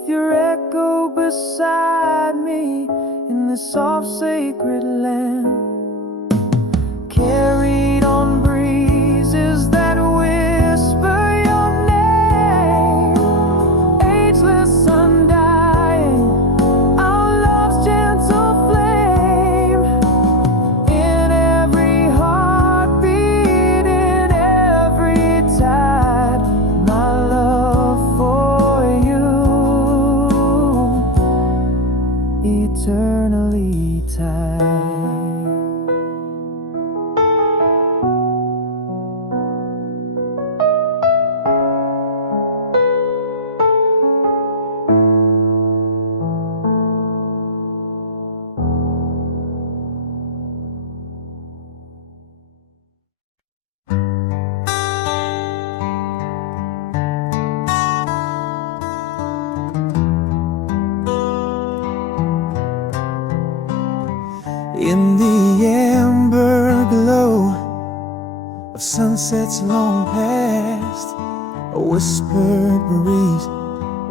with your echo beside me in this soft sacred land, carried on breezes that whisper your name, ageless, undying, our love's gentle flame, in every heartbeat, in every tide, my love for you, eternally tied. In the amber glow of sunsets long past, a whispered breeze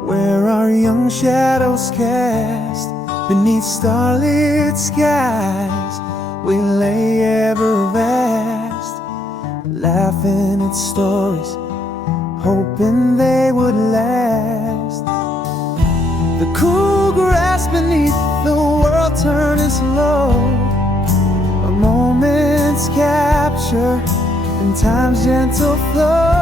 where our young shadows cast. Beneath starlit skies we lay ever vast, laughing at stories, hoping they would last. The cool grass beneath the world turning slow, a moment's capture in time's gentle flow.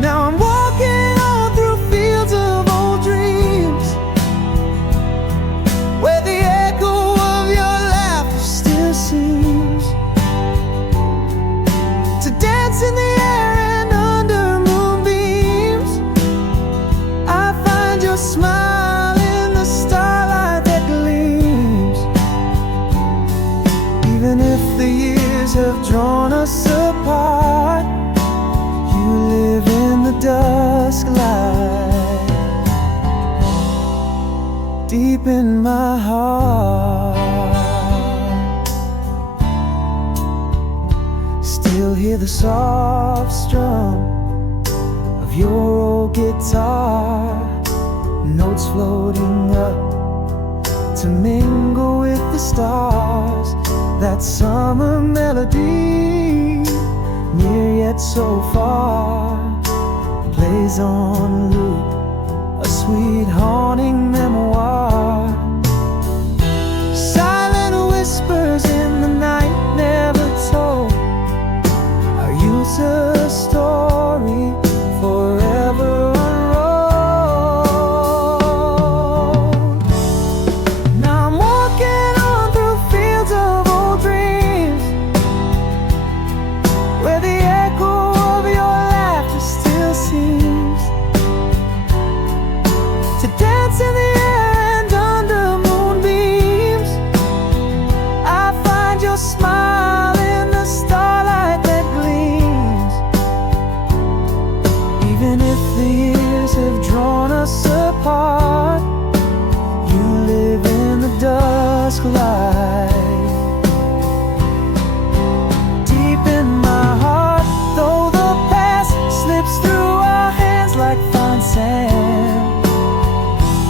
Now I'm walking on through fields of old dreams, where the echo of your laughter still seems to dance in the air and under moonbeams. I find your smile in the starlight that gleams. Even if the years have drawn us apart, you live in the dusk light, deep in my heart. Still hear the soft strum of your old guitar, notes floating up to mingle with the stars. That summer melody, near yet so far, plays on loop, a sweet haunting memoir. Silent whispers in the night never told, our youth's a story forever unrolled. Now I'm walking on through fields of old dreams, where the echo of your laughter still seems to dance in the air and under moonbeams. I find your smile in the starlight that gleams. Even if the years have drawn us apart, you live in the dusk light, deep in my heart. Though the past slips through our hands like fine sand,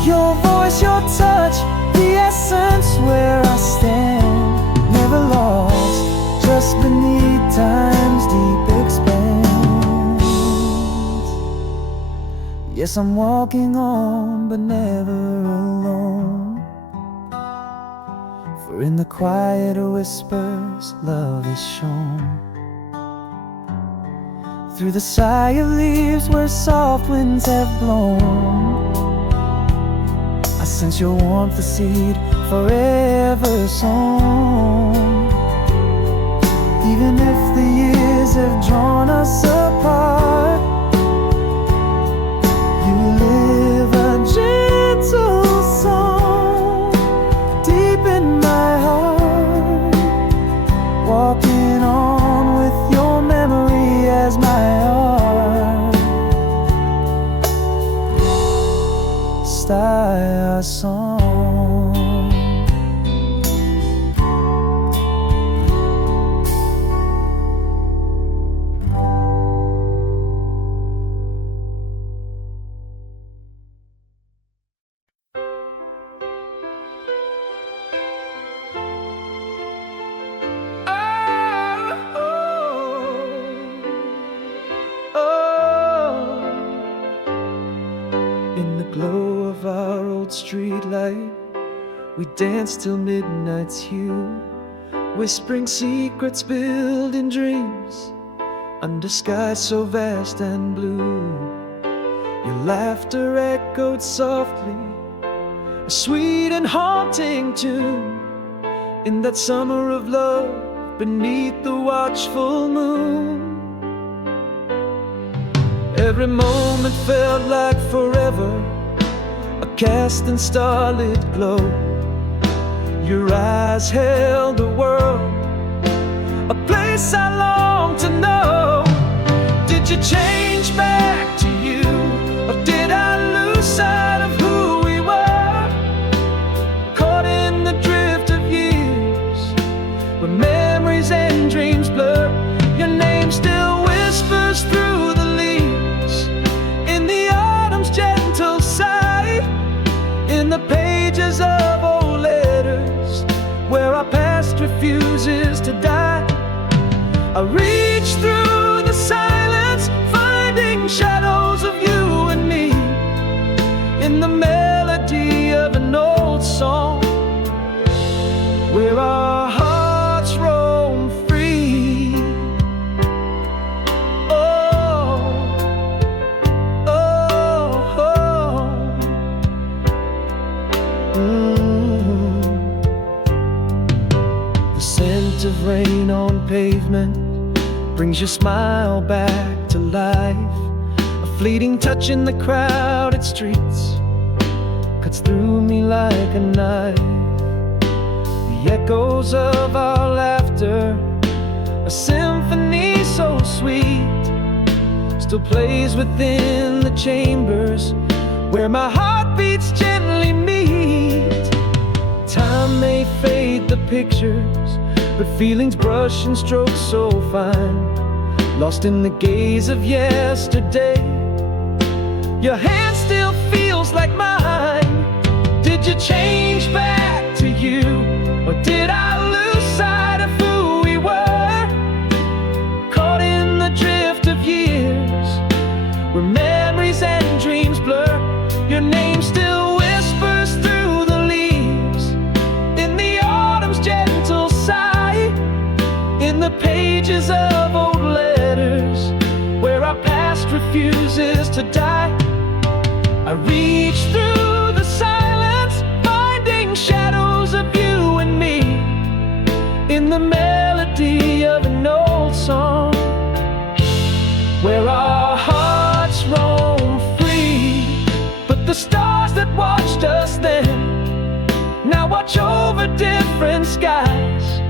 your voice, your touch, the essence where I stand, never lost, just beneath time's deep expanse. Yes, I'm walking on, but never alone, for in the quiet whispers love is shown. Through the sigh of leaves where soft winds have blown, I sense your warmth, the seed forever sown. Even if the years have drawn us apart, you live a gentle song deep in my heart, walking on with your memory as my art. Style our song. glow of our old street light, we danced till midnight's hue, whispering secrets, building dreams under skies so vast and blue. Your laughter echoed softly, a sweet and haunting tune, in that summer of love beneath the watchful moon. Every moment felt like forever, a cast in starlit glow. Your eyes held the world, a place I long to know. Did you change back to you, or did I lose sight of who we were? Caught in the drift of years, where memories and dreams blur. Your name still whispers through the leaves, in the autumn's gentle sigh, in the pages of old letters, where our past refuses to die. I reach through the silence, finding shadows of you and me, in the melody of an old song, where our hearts roam free. Oh, oh, oh. The scent of rain on pavement brings your smile back to life. A fleeting touch in the crowded streets cuts through me like a knife. The echoes of our laughter, a symphony so sweet, still plays within the chambers where my heartbeats gently meet. Time may fade the pictures, but feelings brush and stroke so fine, lost in the gaze of yesterday. Your hand still feels like mine. Did you change back to you, or did I lose sight of who we were? Caught in the drift of years, where memories and dreams blur. Your name still whispers through the leaves, in the autumn's gentle sigh, in the pages of old letters, where our past refuses to die. I reach through the silence, finding shadows of you and me, in the melody of an old song, where our hearts roam free. But the stars that watched us then now watch over different skies.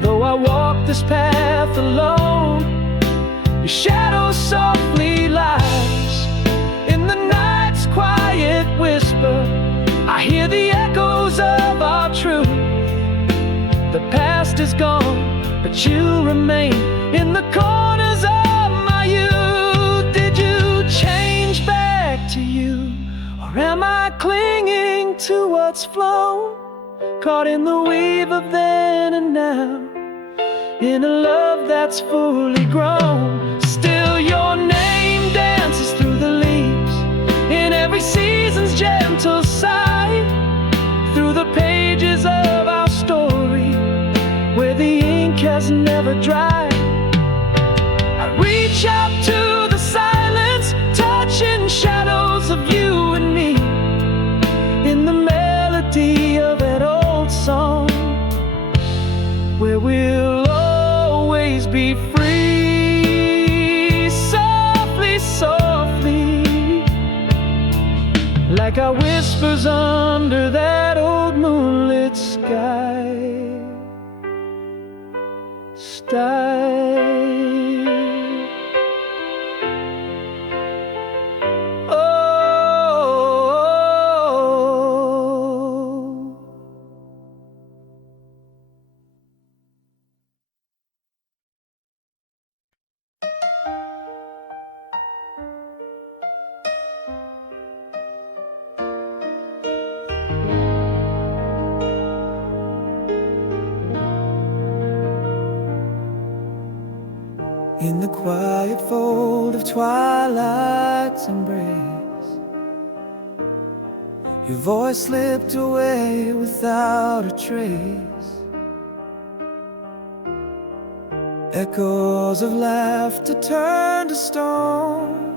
Though I walk this path alone, your shadow softly lies in the night's quiet whisper. I hear the echoes of our truth. The past is gone, but you remain in the corners of my youth. Did you change back to you, or am I clinging to what's flown? Caught in the weave of then and now, in a love that's fully grown. Still your name dances through the leaves, in every season's gentle sigh, through the pages of our story, where the ink has never dried. I reach out to the silence, touching shadows of you and me, in the melody of an old song, where we'll always be free. Softly, softly, like our whispers under that old moonlit sky. In the quiet fold of twilight's embrace, Your voice slipped away without a trace. Echoes of laughter turned to stone.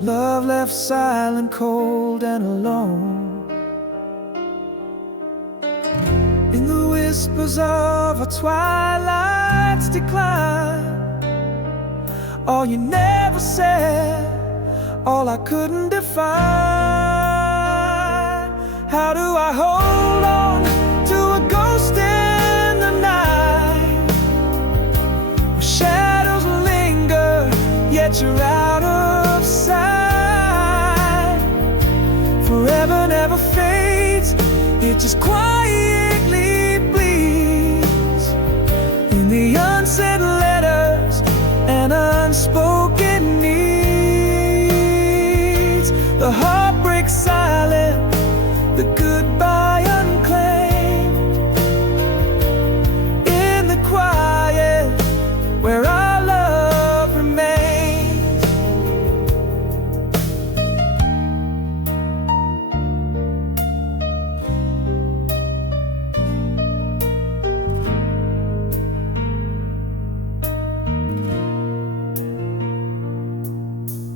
Love left silent, cold and alone. In the whispers of a twilight's decline, all you never said, all I couldn't define. How do I hold on to a ghost in the night, where shadows linger, yet you're out of sight? Forever never fades, it just quietly bleeds in the unsent letters and unspoken needs. The heartbreak silent, the goodbye unclaimed, in the quiet where our love remains.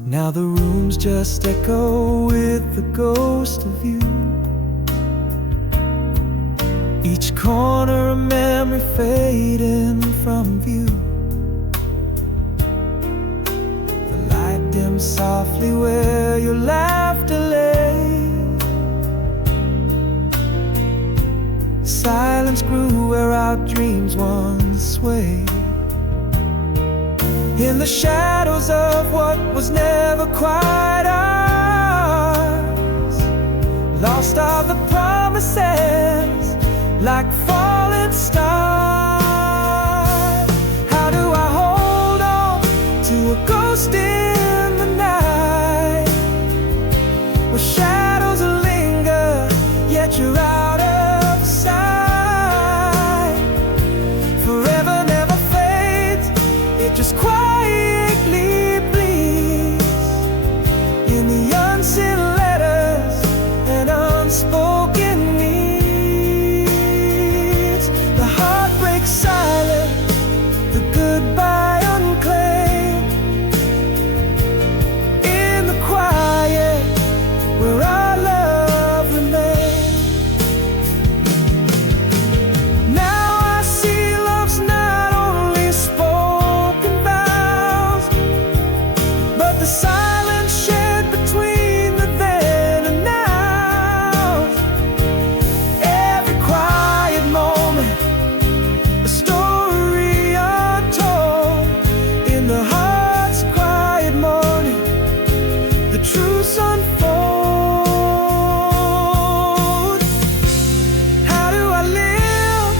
Now the rooms just echo with the ghost of you. Each corner a memory fading from view. The light dims softly where your laughter lay. Silence grew where our dreams once swayed. In the shadows of what was never quite ours, lost are the promises like falling stars. How do I hold on to a ghost in the night, where shadows linger, yet you're out of sight? Forever never fades, it just quietly bleeds in the unseen letters and unspoken needs. The heartbreak silent, the goodbye unclaimed, in the quiet where our love remains. Now I see love's not only spoken vows, but the silence shared between the then and now. Every quiet moment, a story untold. In the heart's quiet morning, the truths unfold. How do I live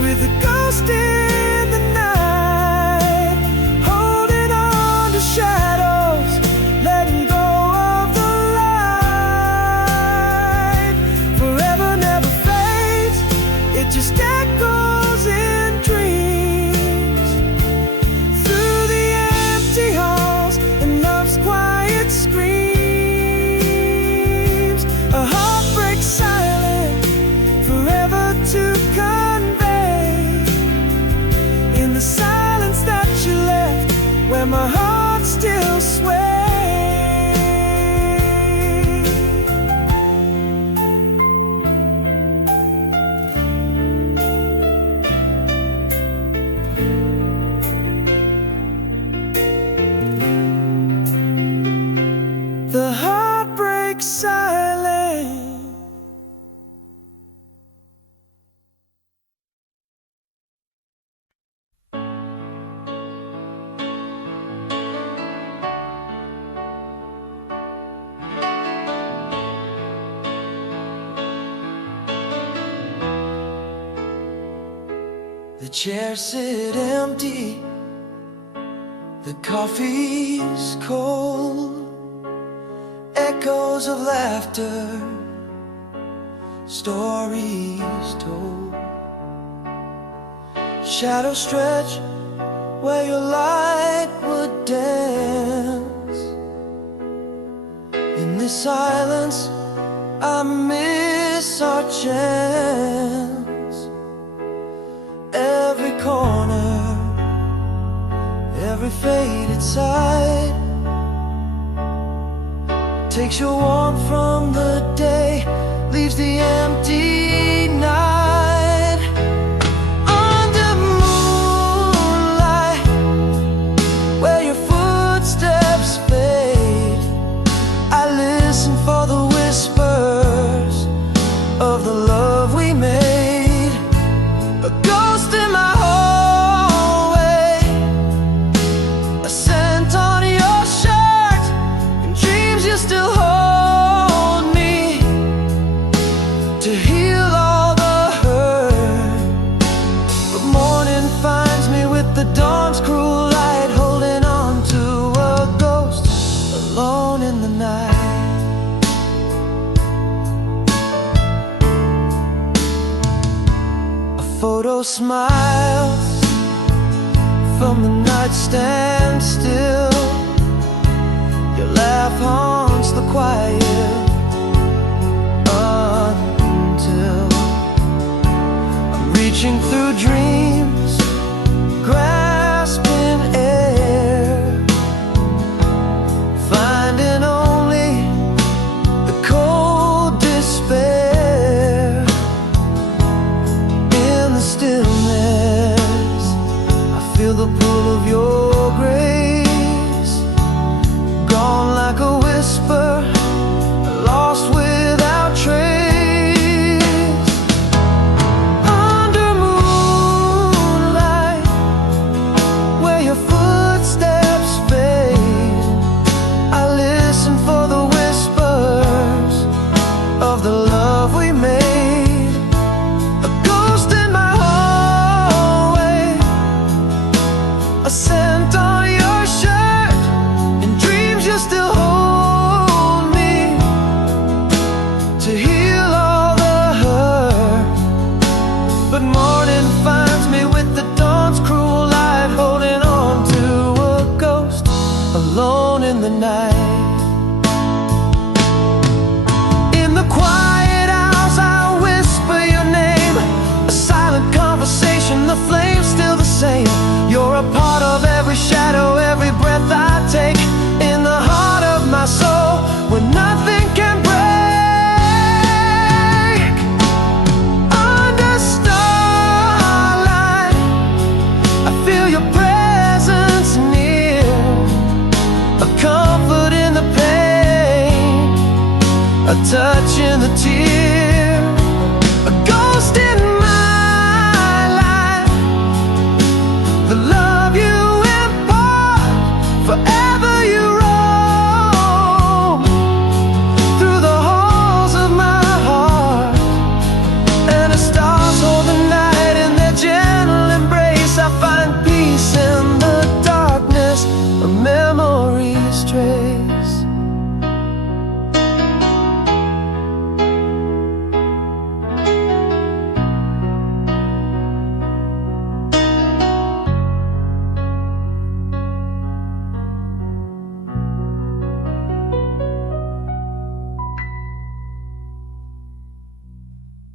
with a ghost in the night, holding on to shadows, letting go of the light? Forever never fades, it just echoes in dreams, through the empty halls and love's quiet screams. A heartbreak silent, forever to convey, in the silence that you left, where my heart still sways. The heartbreak silent. The chairs sit empty, the coffee's cold. Echoes of laughter, stories told. Shadows stretch where your light would dance. the silence, I miss our chance. Every corner, every faded side takes your warmth from the day, leaves the empty night. Under moonlight, where your footsteps fade, I listen for the whispers of the love we made. A ghost in my hallway, a scent on your shirt, and dreams you still hold me to heal all the hurt. But morning finds me with the dawn's cruel light, holding on to a ghost alone in the night. Photo smiles from the nightstand still. Your laugh haunts the quiet until I'm reaching through dreams, grasping air, finding only the cold despair. In the stillness, I feel the pull of your grace, gone like a whisper, lost without trace. Under moonlight, where your footsteps fade, I listen for the whispers of the love we made. A scent on your shirt, and dreams you still hold me to heal all the hurt. But morning finds me with the dawn's cruel light, holding on to a ghost alone in the night. In the quiet hours I whisper your name, a silent conversation, the flame's still the same. You're a part of every shadow, every breath I take, in the heart of my soul, where nothing can break. Under starlight, I feel your presence near, a comfort in the pain, a touch in the tears.